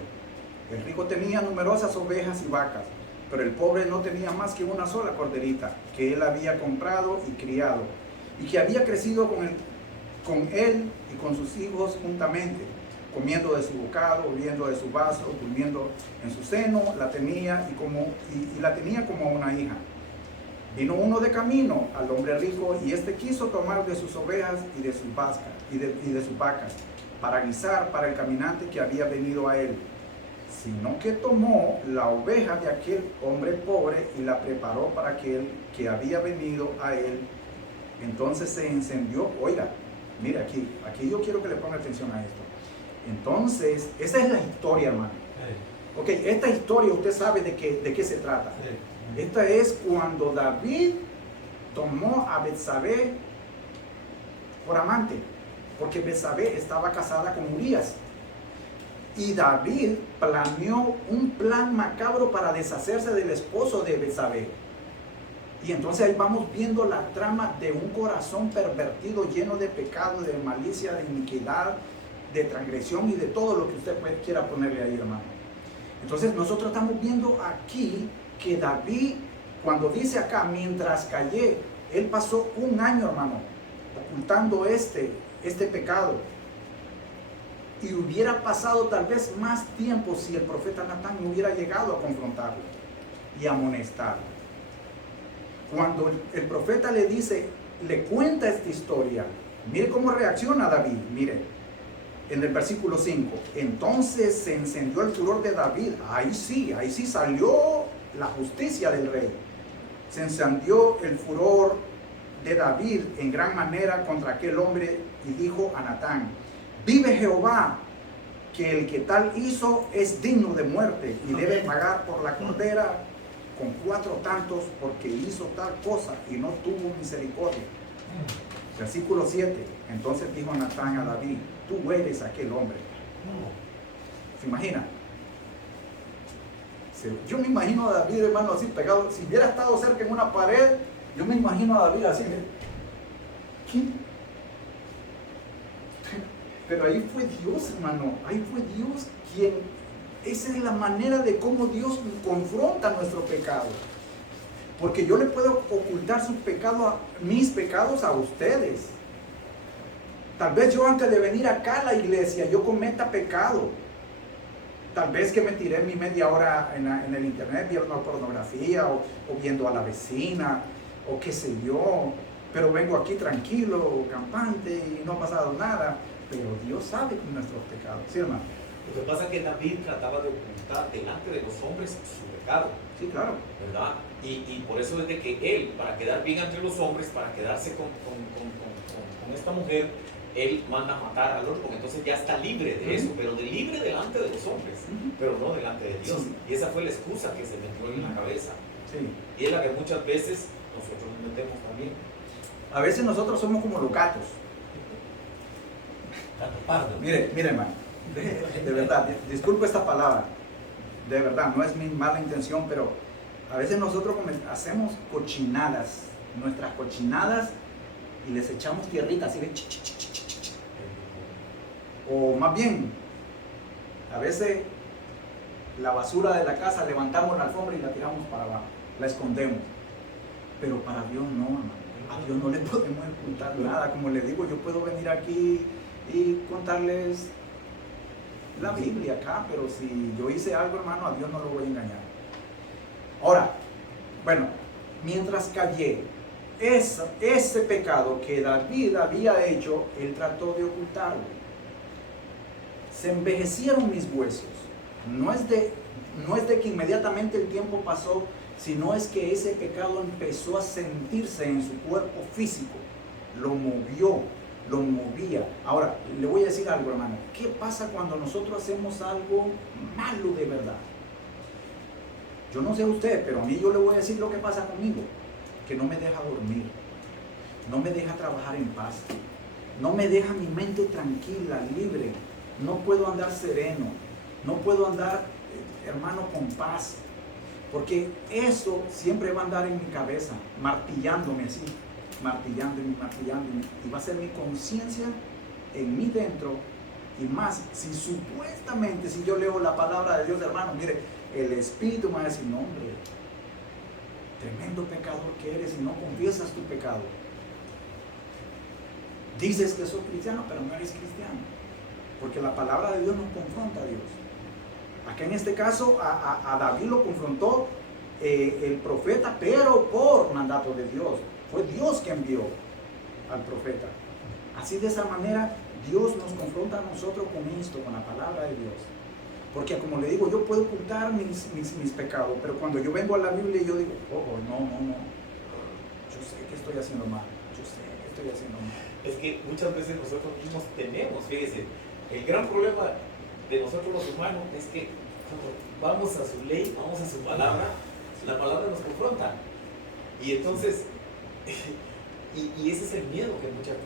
El rico tenía numerosas ovejas y vacas, pero el pobre no tenía más que una sola corderita, que él había comprado y criado, y que había crecido con él y con sus hijos juntamente, comiendo de su bocado, bebiendo de su vaso, durmiendo en su seno, la tenía y la tenía como una hija. Vino uno de camino al hombre rico, y éste quiso tomar de sus ovejas y de sus vacas, para guisar para el caminante que había venido a él, sino que tomó la oveja de aquel hombre pobre y la preparó para aquel que había venido a él. Entonces se encendió. Oiga, mire, aquí yo quiero que le ponga atención a esto. Entonces, esa es la historia, hermano. Ok, esta historia usted sabe de qué se trata. Esta es cuando David tomó a Betsabé por amante, porque Betsabé estaba casada con Urías. Y David planeó un plan macabro para deshacerse del esposo de Betsabé. Y entonces ahí vamos viendo la trama de un corazón pervertido, lleno de pecado, de malicia, de iniquidad, de transgresión y de todo lo que usted quiera ponerle ahí, hermano. Entonces nosotros estamos viendo aquí que David, cuando dice acá, mientras callé, él pasó 1 año, hermano, ocultando este pecado. Y hubiera pasado tal vez más tiempo si el profeta Natán no hubiera llegado a confrontarlo y amonestarlo. Cuando el profeta le cuenta esta historia, mire cómo reacciona David. Mire, en el versículo 5, entonces se encendió el furor de David. Ahí sí salió la justicia del rey. Se encendió el furor de David en gran manera contra aquel hombre, y dijo a Natán: vive Jehová, que el que tal hizo es digno de muerte, y debe pagar por la cordera con 4 tantos, porque hizo tal cosa y no tuvo misericordia. Versículo 7, entonces dijo Natán a David: tú eres aquel hombre. ¿Se imagina? Yo me imagino a David, hermano, así pegado. Si hubiera estado cerca en una pared, yo me imagino a David así. ¿Quién? Pero ahí fue Dios, hermano. Ahí fue Dios quien... Esa es la manera de cómo Dios confronta nuestro pecado. Porque yo le puedo ocultar mis pecados a ustedes. Tal vez yo, antes de venir acá a la iglesia, yo cometa pecado. Tal vez que me tiré mi media hora en el internet viendo pornografía o viendo a la vecina o qué sé yo. Pero vengo aquí tranquilo, campante, y no ha pasado nada. Pero Dios sabe nuestros pecados, ¿sí, hermano? Lo que pasa es que David trataba de ocultar delante de los hombres su pecado, Sí, claro. ¿verdad? Y por eso es de que él, para quedar bien entre los hombres, para quedarse con esta mujer, él manda a matar al otro, porque entonces ya está libre de eso, pero libre delante de los hombres, pero no delante de Dios. Sí. Y esa fue la excusa que se metió en la cabeza. Sí. Y es la que muchas veces nosotros nos metemos también. A veces nosotros somos como los gatos. Gato pardo. Mire, hermano, de verdad, disculpe esta palabra, de verdad, no es mi mala intención, pero a veces nosotros hacemos cochinadas, nuestras cochinadas, y les echamos tierrita, así de ch, ch, ch, ch, ch, ch. O más bien, a veces la basura de la casa levantamos la alfombra y la tiramos para abajo, la escondemos, pero para Dios no, hermano. A Dios no le podemos ocultar nada. Como les digo, yo puedo venir aquí y contarles la Biblia acá, pero si yo hice algo, hermano, a Dios no lo voy a engañar. Ahora, bueno, mientras callé ese pecado que David había hecho, él trató de ocultarlo. Se envejecieron mis huesos. No es de que inmediatamente el tiempo pasó, sino es que ese pecado empezó a sentirse en su cuerpo físico, lo movió, lo movía. Ahora, le voy a decir algo, hermano. ¿Qué pasa cuando nosotros hacemos algo malo de verdad? Yo no sé usted, pero a mí yo le voy a decir lo que pasa conmigo, que no me deja dormir, no me deja trabajar en paz, no me deja mi mente tranquila, libre, no puedo andar sereno, no puedo andar, hermano, con paz. Porque eso siempre va a andar en mi cabeza, martillándome así, martillándome, y va a ser mi conciencia en mí dentro. Y más, si supuestamente, si yo leo la palabra de Dios, hermano, mire, el Espíritu me va a decir, no, hombre, tremendo pecador que eres y no confiesas tu pecado. Dices que sos cristiano, pero no eres cristiano, porque la palabra de Dios nos confronta a Dios. Acá en este caso a David lo confrontó el profeta, pero por mandato de Dios. Fue Dios que envió al profeta. Así de esa manera Dios nos confronta a nosotros con esto, con la palabra de Dios. Porque como le digo, yo puedo ocultar mis pecados, pero cuando yo vengo a la Biblia yo digo, oh, no, yo sé que estoy haciendo mal, Es que muchas veces nosotros mismos tenemos, fíjese, el gran problema de nosotros los humanos es que cuando vamos a su ley, vamos a su palabra, la palabra nos confronta. Y entonces, y ese es el miedo que muchos de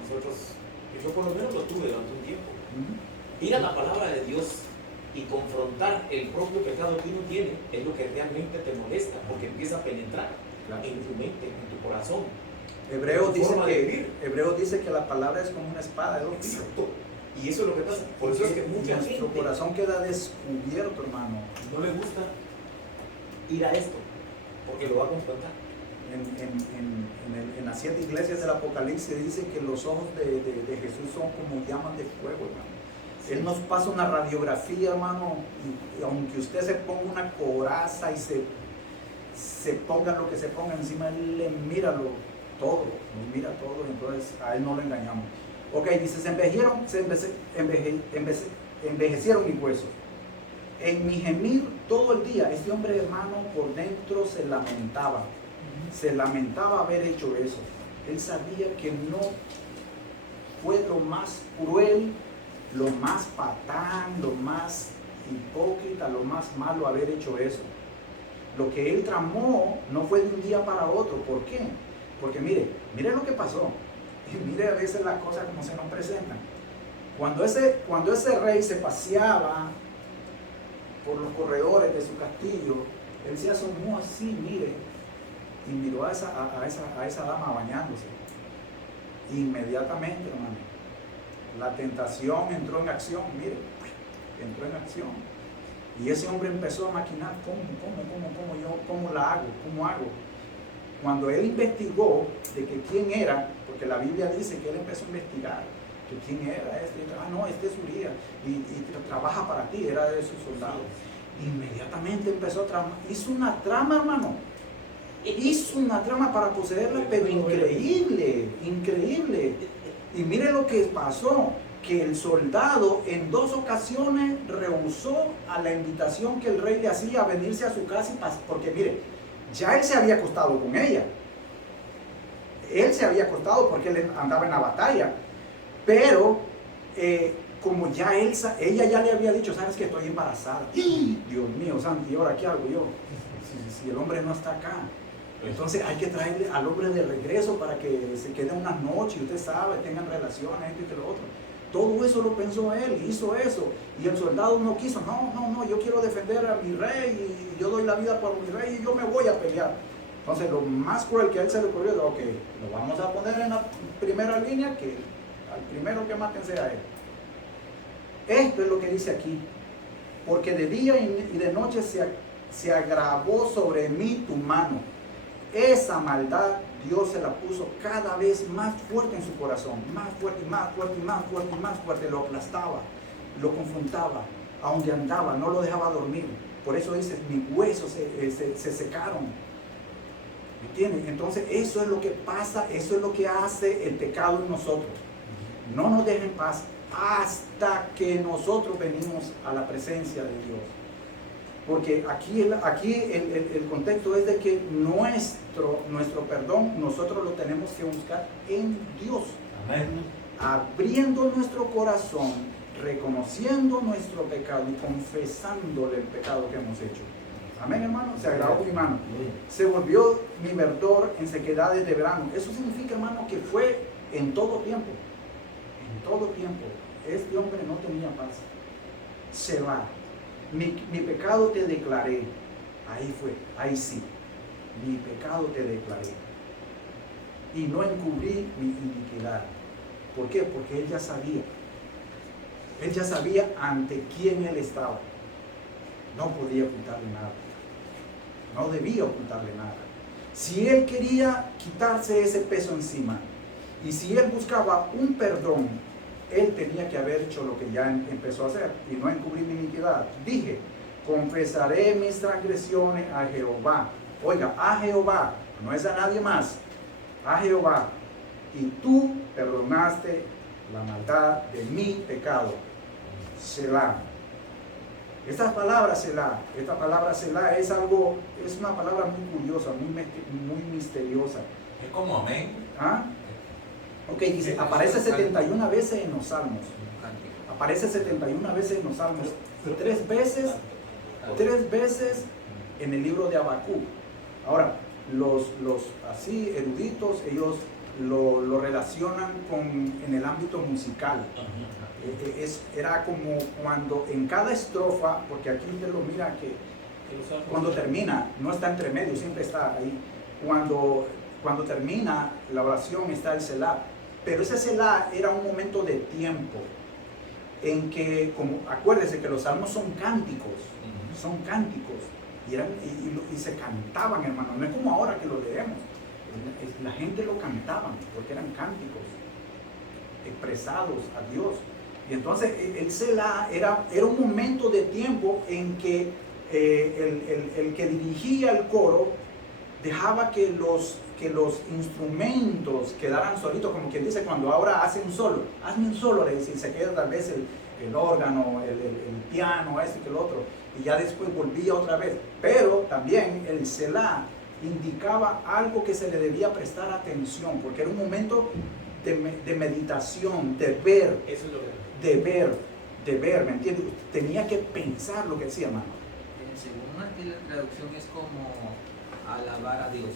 nosotros, yo por lo menos lo tuve durante un tiempo. Ir a la palabra de Dios y confrontar el propio pecado que uno tiene es lo que realmente te molesta, porque empieza a penetrar en tu mente, en tu corazón. Hebreo dice que la palabra es como una espada de dos filos. Exacto. Y eso es lo que pasa. Por eso es que mucha gente, nuestro corazón queda descubierto, hermano. No le gusta ir a esto, porque lo va a confrontar. En las 7 iglesias del Apocalipsis dice que los ojos de Jesús son como llamas de fuego, hermano. Sí. Él nos pasa una radiografía, hermano, y aunque usted se ponga una coraza y se ponga lo que se ponga encima, él le mira todo, nos mira todo, entonces a él no lo engañamos. Ok, dice, envejecieron mis huesos. En mi gemir todo el día, este hombre, hermano, por dentro se lamentaba haber hecho eso. Él sabía que no fue lo más cruel, lo más patán, lo más hipócrita, lo más malo haber hecho eso. Lo que él tramó no fue de un día para otro. ¿Por qué? Porque mire lo que pasó. Y mire a veces las cosas como se nos presentan. Cuando ese rey se paseaba por los corredores de su castillo, él se asomó así, mire, y miró a esa dama bañándose. Inmediatamente, hermano, la tentación entró en acción, mire, entró en acción. Y ese hombre empezó a maquinar, ¿cómo la hago? ¿Cómo hago? Cuando él investigó de que quién era, porque la Biblia dice que él empezó a investigar, que quién era este es Urías, y trabaja para ti, era de sus soldados. Inmediatamente empezó a tramar, hizo una trama, hermano, para poseerla, pero increíble. Y mire lo que pasó, que el soldado en 2 ocasiones rehusó a la invitación que el rey le hacía a venirse a su casa, porque mire, ya él se había acostado con ella. Él se había acostado porque él andaba en la batalla. Pero como ya ella ya le había dicho, sabes que estoy embarazada. Dios mío, santo, ¿y ahora qué hago yo? Si el hombre no está acá. Entonces hay que traerle al hombre de regreso para que se quede unas noches, y usted sabe, tengan relaciones, esto y que lo otro. Todo eso lo pensó él, hizo eso. Y el soldado no quiso, no, yo quiero defender a mi rey y yo doy la vida por mi rey y yo me voy a pelear. Entonces lo más cruel que a él se le ocurrió es, ok, lo vamos a poner en la primera línea, que al primero que maten sea él. Esto es lo que dice aquí. Porque de día y de noche se agravó sobre mí tu mano. Esa maldad Dios se la puso cada vez más fuerte en su corazón, más fuerte y más fuerte y más fuerte y más fuerte. Lo aplastaba, lo confrontaba, a donde andaba, no lo dejaba dormir. Por eso dice, mis huesos se secaron. ¿Entienden? Entonces eso es lo que pasa, eso es lo que hace el pecado en nosotros. No nos deja en paz hasta que nosotros venimos a la presencia de Dios. Porque aquí el contexto es de que nuestro perdón nosotros lo tenemos que buscar en Dios. Amén. Abriendo nuestro corazón, reconociendo nuestro pecado y confesándole el pecado que hemos hecho. Amén, hermano. Se agravó mi mano. Se volvió mi verdor en sequedades de verano. Eso significa, hermano, que fue en todo tiempo. En todo tiempo. Este hombre no tenía paz. Se va. Mi pecado te declaré. Ahí fue, ahí sí. Mi pecado te declaré. Y no encubrí mi iniquidad. ¿Por qué? Porque él ya sabía. Él ya sabía ante quién él estaba. No podía ocultarle nada. No debía ocultarle nada. Si él quería quitarse ese peso encima, y si él buscaba un perdón, él tenía que haber hecho lo que ya empezó a hacer, y no encubrir mi iniquidad. Dije, confesaré mis transgresiones a Jehová. Oiga, a Jehová, no es a nadie más, a Jehová. Y tú perdonaste la maldad de mi pecado. Selah. Esta palabra Selah es una palabra muy curiosa, muy misteriosa. Es como amén. ¿Ah? Ok, dice, aparece 71 veces en los Salmos. Aparece 71 veces en los Salmos. 3 veces en el libro de Habacuc. Ahora, los así eruditos, ellos lo relacionan en el ámbito musical. Era como cuando en cada estrofa, porque aquí usted lo mira que cuando termina, no está entre medio, siempre está ahí. Cuando termina la oración está el Selah. Pero ese Selah era un momento de tiempo en que, acuérdese que los salmos son cánticos, y se cantaban, hermano. No es como ahora que lo leemos. La gente lo cantaban porque eran cánticos expresados a Dios. Y entonces el Selah era un momento de tiempo en que el que dirigía el coro dejaba que los instrumentos quedaran solitos, como quien dice cuando ahora hace un solo, hazme un solo, le dice, y se queda tal vez el órgano, el piano, esto y que el otro, y ya después volvía otra vez. Pero también el Selah indicaba algo que se le debía prestar atención, porque era un momento de meditación, de ver. Eso es lo que... De ver, ¿me entiendes? Tenía que pensar lo que decía, hermano. Según aquí la traducción es como alabar a Dios.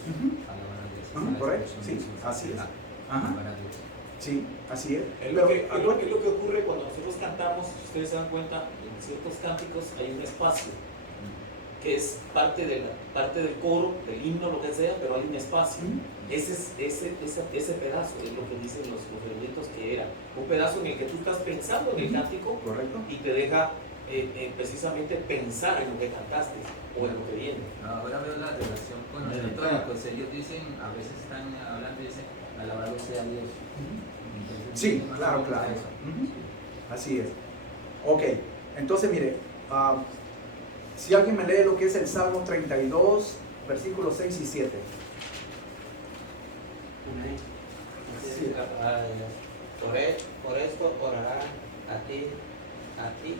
Alabar a Dios. Ajá, correcto, sí, así es. Alabar a Dios. Sí, así es. Es lo que ocurre cuando nosotros cantamos. Si ustedes se dan cuenta, en ciertos cánticos hay un espacio que es parte del coro, del himno, lo que sea, pero hay un espacio. Ese pedazo es lo que dicen los eruditos, que era un pedazo en el que tú estás pensando en el cántico. Correcto. Y te deja precisamente pensar en lo que cantaste o en lo que viene. Ahora veo la relación con los católicos. Ellos dicen, a veces están hablando y dicen, alabado sea Dios. Entonces, Sí, claro. Así es. Ok, entonces mire, si alguien me lee lo que es el Salmo 32, versículos 6 y 7. Sí. Por esto orará a ti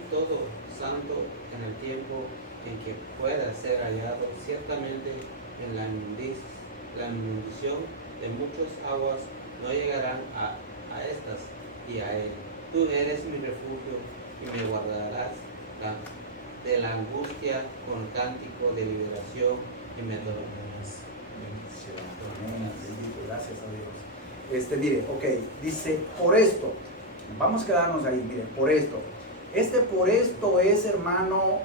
todo santo en el tiempo en que pueda ser hallado. Ciertamente en la inundación de muchas aguas no llegarán a estas y a él. Tú eres mi refugio y me guardarás de la angustia con cántico de liberación y me adorarás. Amén. Bendito, gracias a Dios. Mire, ok, dice, por esto, vamos a quedarnos ahí, mire, por esto. Por esto es, hermano,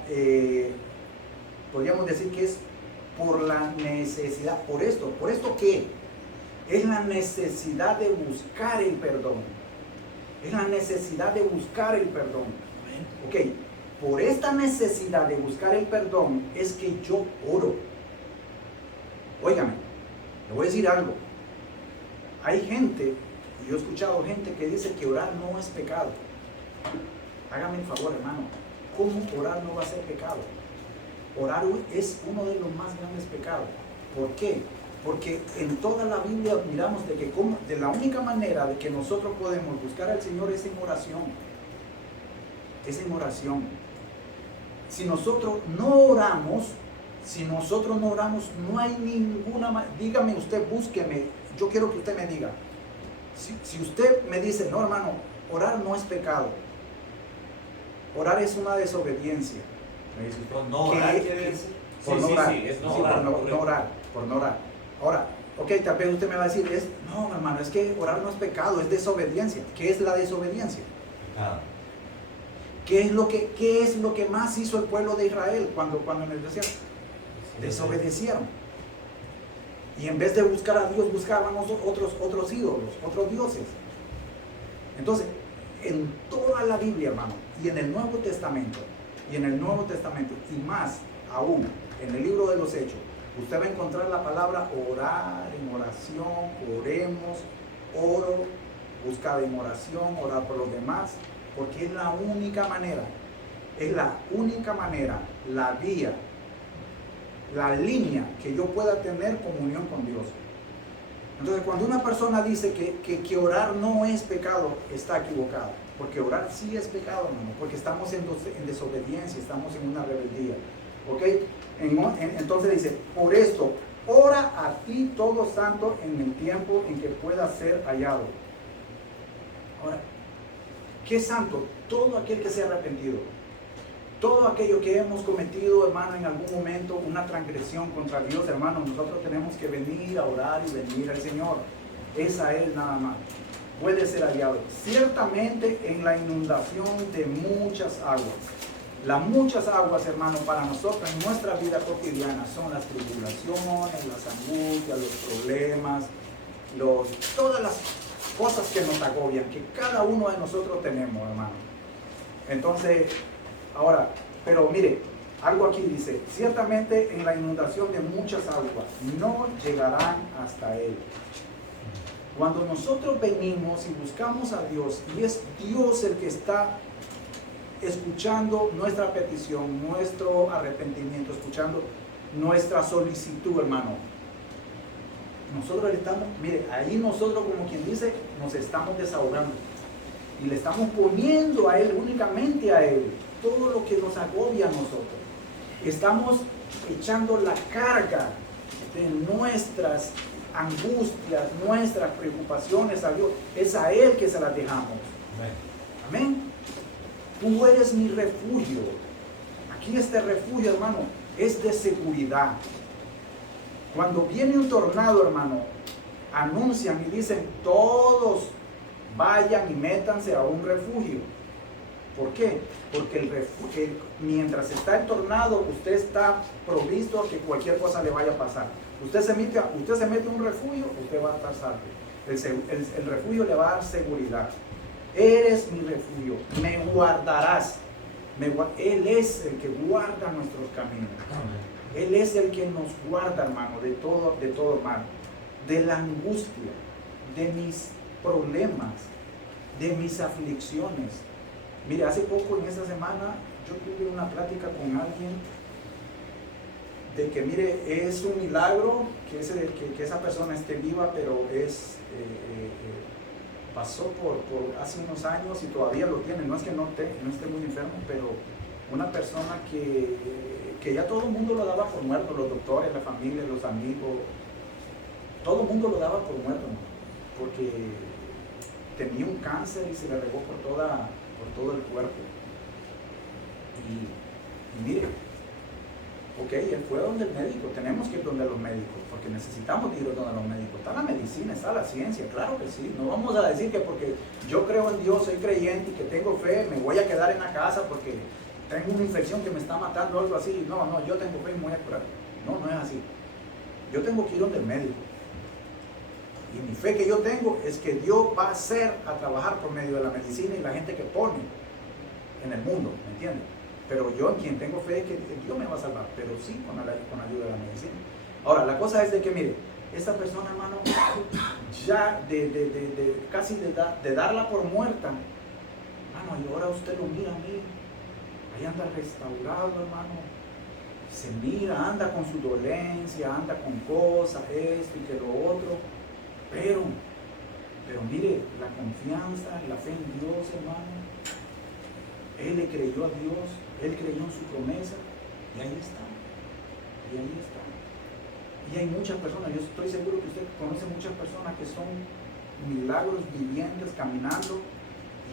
podríamos decir que es por la necesidad. ¿Por esto qué? Es la necesidad de buscar el perdón. Es la necesidad de buscar el perdón. Ok, por esta necesidad de buscar el perdón es que yo oro. Óigame, le voy a decir algo. Hay gente, y yo he escuchado gente que dice que orar no es pecado. Hágame el favor, hermano. ¿Cómo orar no va a ser pecado? Orar es uno de los más grandes pecados. ¿Por qué? Porque en toda la Biblia miramos de que de la única manera de que nosotros podemos buscar al Señor es en oración. Es en oración. Si nosotros no oramos, no hay ninguna manera. Dígame usted, búsqueme. Yo quiero que usted me diga. Si usted me dice, no, hermano, orar no es pecado. Orar es una desobediencia. Me dice usted, No orar quiere decir. Por no orar. Es no Sí, orar. por no orar. Ahora, ok, tal vez usted me va a decir, no, hermano, es que orar no es pecado, es desobediencia. ¿Qué es la desobediencia? ¿Qué es lo que más hizo el pueblo de Israel cuando en el desierto? Desobedecieron. Y en vez de buscar a Dios, buscaban otros ídolos, otros dioses. Entonces, en toda la Biblia, hermano, y en el Nuevo Testamento, y más aún en el libro de los Hechos, usted va a encontrar la palabra orar en oración, oremos, oro, buscar en oración, orar por los demás, porque es la única manera, la vía, la línea que yo pueda tener comunión con Dios. Entonces, cuando una persona dice que orar no es pecado, está equivocado, porque orar sí es pecado, hermano, porque estamos en desobediencia, estamos en una rebeldía. ¿Ok? Entonces dice, por esto, ora a ti todo santo en el tiempo en que pueda ser hallado. Ahora, ¿qué santo? Todo aquel que se ha arrepentido. Todo aquello que hemos cometido, hermano, en algún momento, una transgresión contra Dios, hermano, nosotros tenemos que venir a orar y venir al Señor. Es a Él nada más. Puede ser hallado. Ciertamente en la inundación de muchas aguas. Las muchas aguas, hermano, para nosotros en nuestra vida cotidiana son las tribulaciones, las angustias, los problemas, todas las cosas que nos agobian, que cada uno de nosotros tenemos, hermano. Entonces, ahora, pero mire, algo aquí dice, ciertamente en la inundación de muchas aguas no llegarán hasta Él. Cuando nosotros venimos y buscamos a Dios, y es Dios el que está escuchando nuestra petición, nuestro arrepentimiento, escuchando nuestra solicitud, hermano. Nosotros estamos, mire, ahí nosotros, como quien dice, nos estamos desahogando y le estamos poniendo a Él, únicamente a Él, todo lo que nos agobia a nosotros. Estamos echando la carga de nuestras angustias, nuestras preocupaciones a Dios. Es a Él que se las dejamos. Amén. Tú eres mi refugio. Aquí este refugio, hermano, es de seguridad. Cuando viene un tornado, hermano, anuncian y dicen, todos vayan y métanse a un refugio. ¿Por qué? Porque mientras está el tornado, usted está provisto a que cualquier cosa le vaya a pasar. Usted se mete a un refugio, usted va a estar salvo. El refugio le va a dar seguridad. Eres mi refugio, me guardarás. Él es el que guarda nuestros caminos. Él es el que nos guarda, hermano, de todo mal, de la angustia, de mis problemas, de mis aflicciones. Mire, hace poco en esta semana yo tuve una plática con alguien de que, mire, es un milagro que esa persona esté viva, pero pasó por hace unos años y todavía lo tiene, no es que no esté muy enfermo, pero una persona que ya todo el mundo lo daba por muerto, los doctores, la familia, los amigos, todo el mundo lo daba por muerto, ¿no? Porque tenía un cáncer y se le regó por todo el cuerpo. Y mire, ok, él fue donde el médico, tenemos que ir donde los médicos, porque necesitamos ir donde los médicos. Está la medicina, está la ciencia, claro que sí. No vamos a decir que porque yo creo en Dios, soy creyente y que tengo fe, me voy a quedar en la casa porque tengo una infección que me está matando o algo así. No, yo tengo fe y me voy a curar. No es así. Yo tengo que ir donde el médico. Y mi fe que yo tengo es que Dios va a trabajar por medio de la medicina y la gente que pone en el mundo, ¿me entiendes? Pero yo en quien tengo fe es que Dios me va a salvar, pero sí con ayuda de la medicina. Ahora, la cosa es de que, mire, esta persona, hermano, ya casi de darla por muerta, hermano, y ahora usted lo mira a mí, ahí anda restaurado, hermano, se mira, anda con su dolencia, anda con cosas, esto y que lo otro, pero mire, la confianza, la fe en Dios, hermano, él le creyó a Dios, él creyó en su promesa, y ahí está. Y hay muchas personas, yo estoy seguro que usted conoce muchas personas que son milagros vivientes, caminando,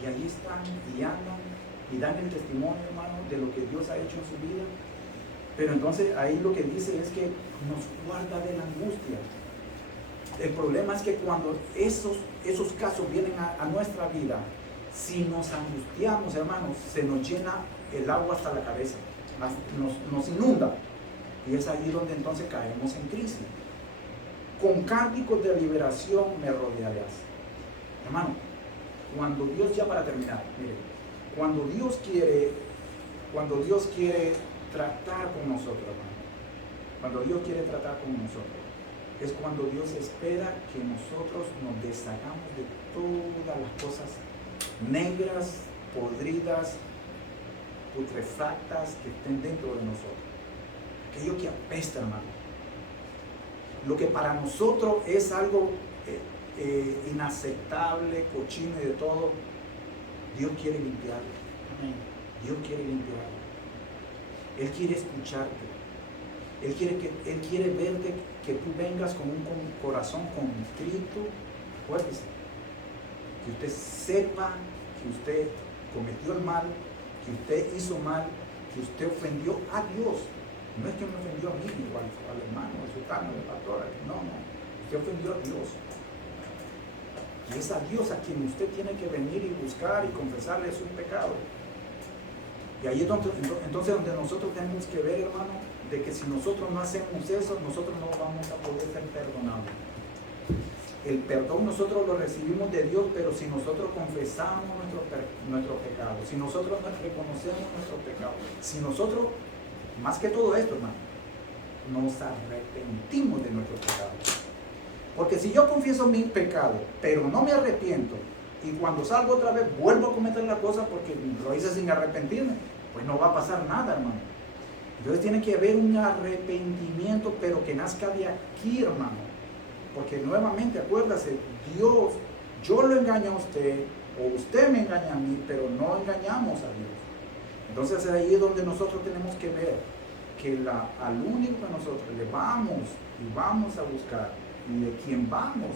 y ahí están, y andan, y dan el testimonio, hermano, de lo que Dios ha hecho en su vida. Pero entonces ahí lo que dice es que nos guarda de la angustia. El problema es que cuando esos casos vienen a nuestra vida, si nos angustiamos, hermanos, se nos llena el agua hasta la cabeza, nos inunda. Y es ahí donde entonces caemos en crisis. Con cánticos de liberación me rodearás. Hermano, cuando Dios, ya para terminar, mire, cuando Dios quiere tratar con nosotros, hermano, cuando Dios quiere tratar con nosotros, es cuando Dios espera que nosotros nos deshagamos de todas las cosas negras, podridas, putrefactas que estén dentro de nosotros. Aquello que apesta, hermano. Lo que para nosotros es algo inaceptable, cochino y de todo, Dios quiere limpiarlo. Dios quiere limpiarlo. Él quiere escucharte. Él quiere verte, que tú vengas con un corazón contrito. Acuérdese, que usted sepa que usted cometió el mal, que usted hizo mal, que usted ofendió a Dios. No es que me ofendió a mí, o al hermano, al sultano, al pastor, no. Usted ofendió a Dios. Y es a Dios a quien usted tiene que venir y buscar y confesarle sus pecados. Y ahí es entonces donde nosotros tenemos que ver, hermano, de que si nosotros no hacemos eso, nosotros no vamos a poder ser perdonados. El perdón nosotros lo recibimos de Dios, pero si nosotros confesamos nuestro pecado, si nosotros reconocemos nuestro pecado, si nosotros, más que todo esto, hermano, nos arrepentimos de nuestro pecado. Porque si yo confieso mi pecado, pero no me arrepiento, y cuando salgo otra vez vuelvo a cometer la cosa porque lo hice sin arrepentirme, pues no va a pasar nada, hermano. Entonces tiene que haber un arrepentimiento, pero que nazca de aquí, hermano. Porque nuevamente, acuérdase, Dios, yo lo engaño a usted, o usted me engaña a mí, pero no engañamos a Dios. Entonces ahí es donde nosotros tenemos que ver que al único que nosotros le vamos a buscar, y de quien vamos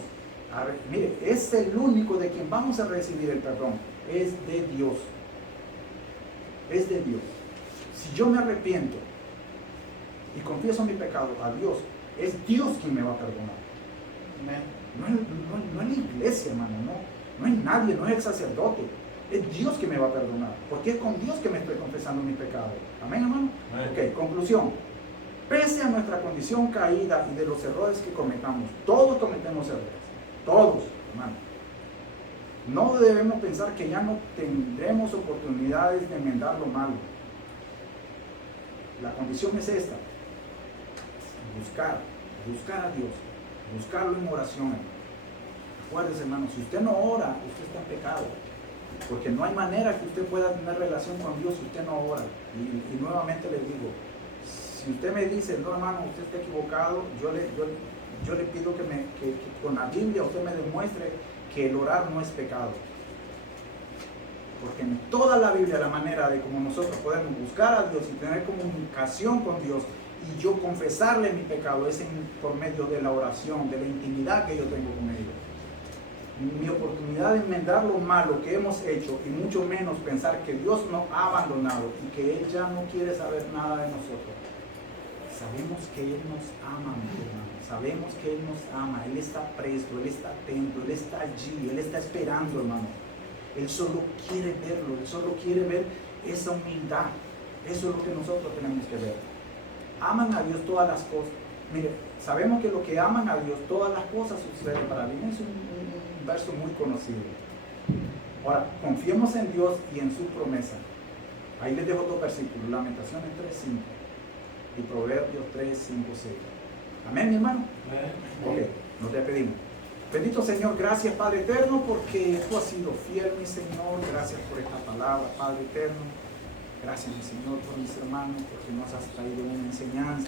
a mire, es el único de quien vamos a recibir el perdón, es de Dios. Es de Dios. Si yo me arrepiento y confieso mi pecado a Dios, es Dios quien me va a perdonar. No es la iglesia, hermano, no es nadie, no es el sacerdote. Es Dios que me va a perdonar, porque es con Dios que me estoy confesando mis pecados. Amén, hermano. Ok, conclusión. Pese a nuestra condición caída y de los errores que cometamos, todos cometemos errores, todos, hermano. No debemos pensar que ya no tendremos oportunidades de enmendar lo malo. La condición es esta: buscar a Dios, buscarlo en oración. Acuérdese, hermano, si usted no ora, usted está en pecado, porque no hay manera que usted pueda tener relación con Dios si usted no ora. Y nuevamente les digo, si usted me dice, no, hermano, usted está equivocado, yo le pido que con la Biblia usted me demuestre que el orar no es pecado. Porque en toda la Biblia la manera de como nosotros podemos buscar a Dios y tener comunicación con Dios y yo confesarle mi pecado es por medio de la oración, de la intimidad que yo tengo con ellos. Mi oportunidad de enmendar lo malo que hemos hecho y mucho menos pensar que Dios nos ha abandonado y que Él ya no quiere saber nada de nosotros. Sabemos que Él nos ama, mi hermano. Sabemos que Él nos ama. Él está presto, Él está atento, Él está allí, Él está esperando, hermano. Él solo quiere verlo, Él solo quiere ver esa humildad. Eso es lo que nosotros tenemos que ver. Aman a Dios todas las cosas. Mire, sabemos que lo que aman a Dios, todas las cosas suceden para bien. Es un verso muy conocido. Ahora, confiemos en Dios y en su promesa. Ahí les dejo dos versículos, Lamentaciones 3:5 y Proverbios 3:5-6. Amén, mi hermano. Ok, nos despedimos. Bendito Señor, gracias Padre eterno, porque tú has sido fiel, mi Señor. Gracias por esta palabra, Padre eterno. Gracias, mi Señor, por mis hermanos, porque nos has traído una enseñanza.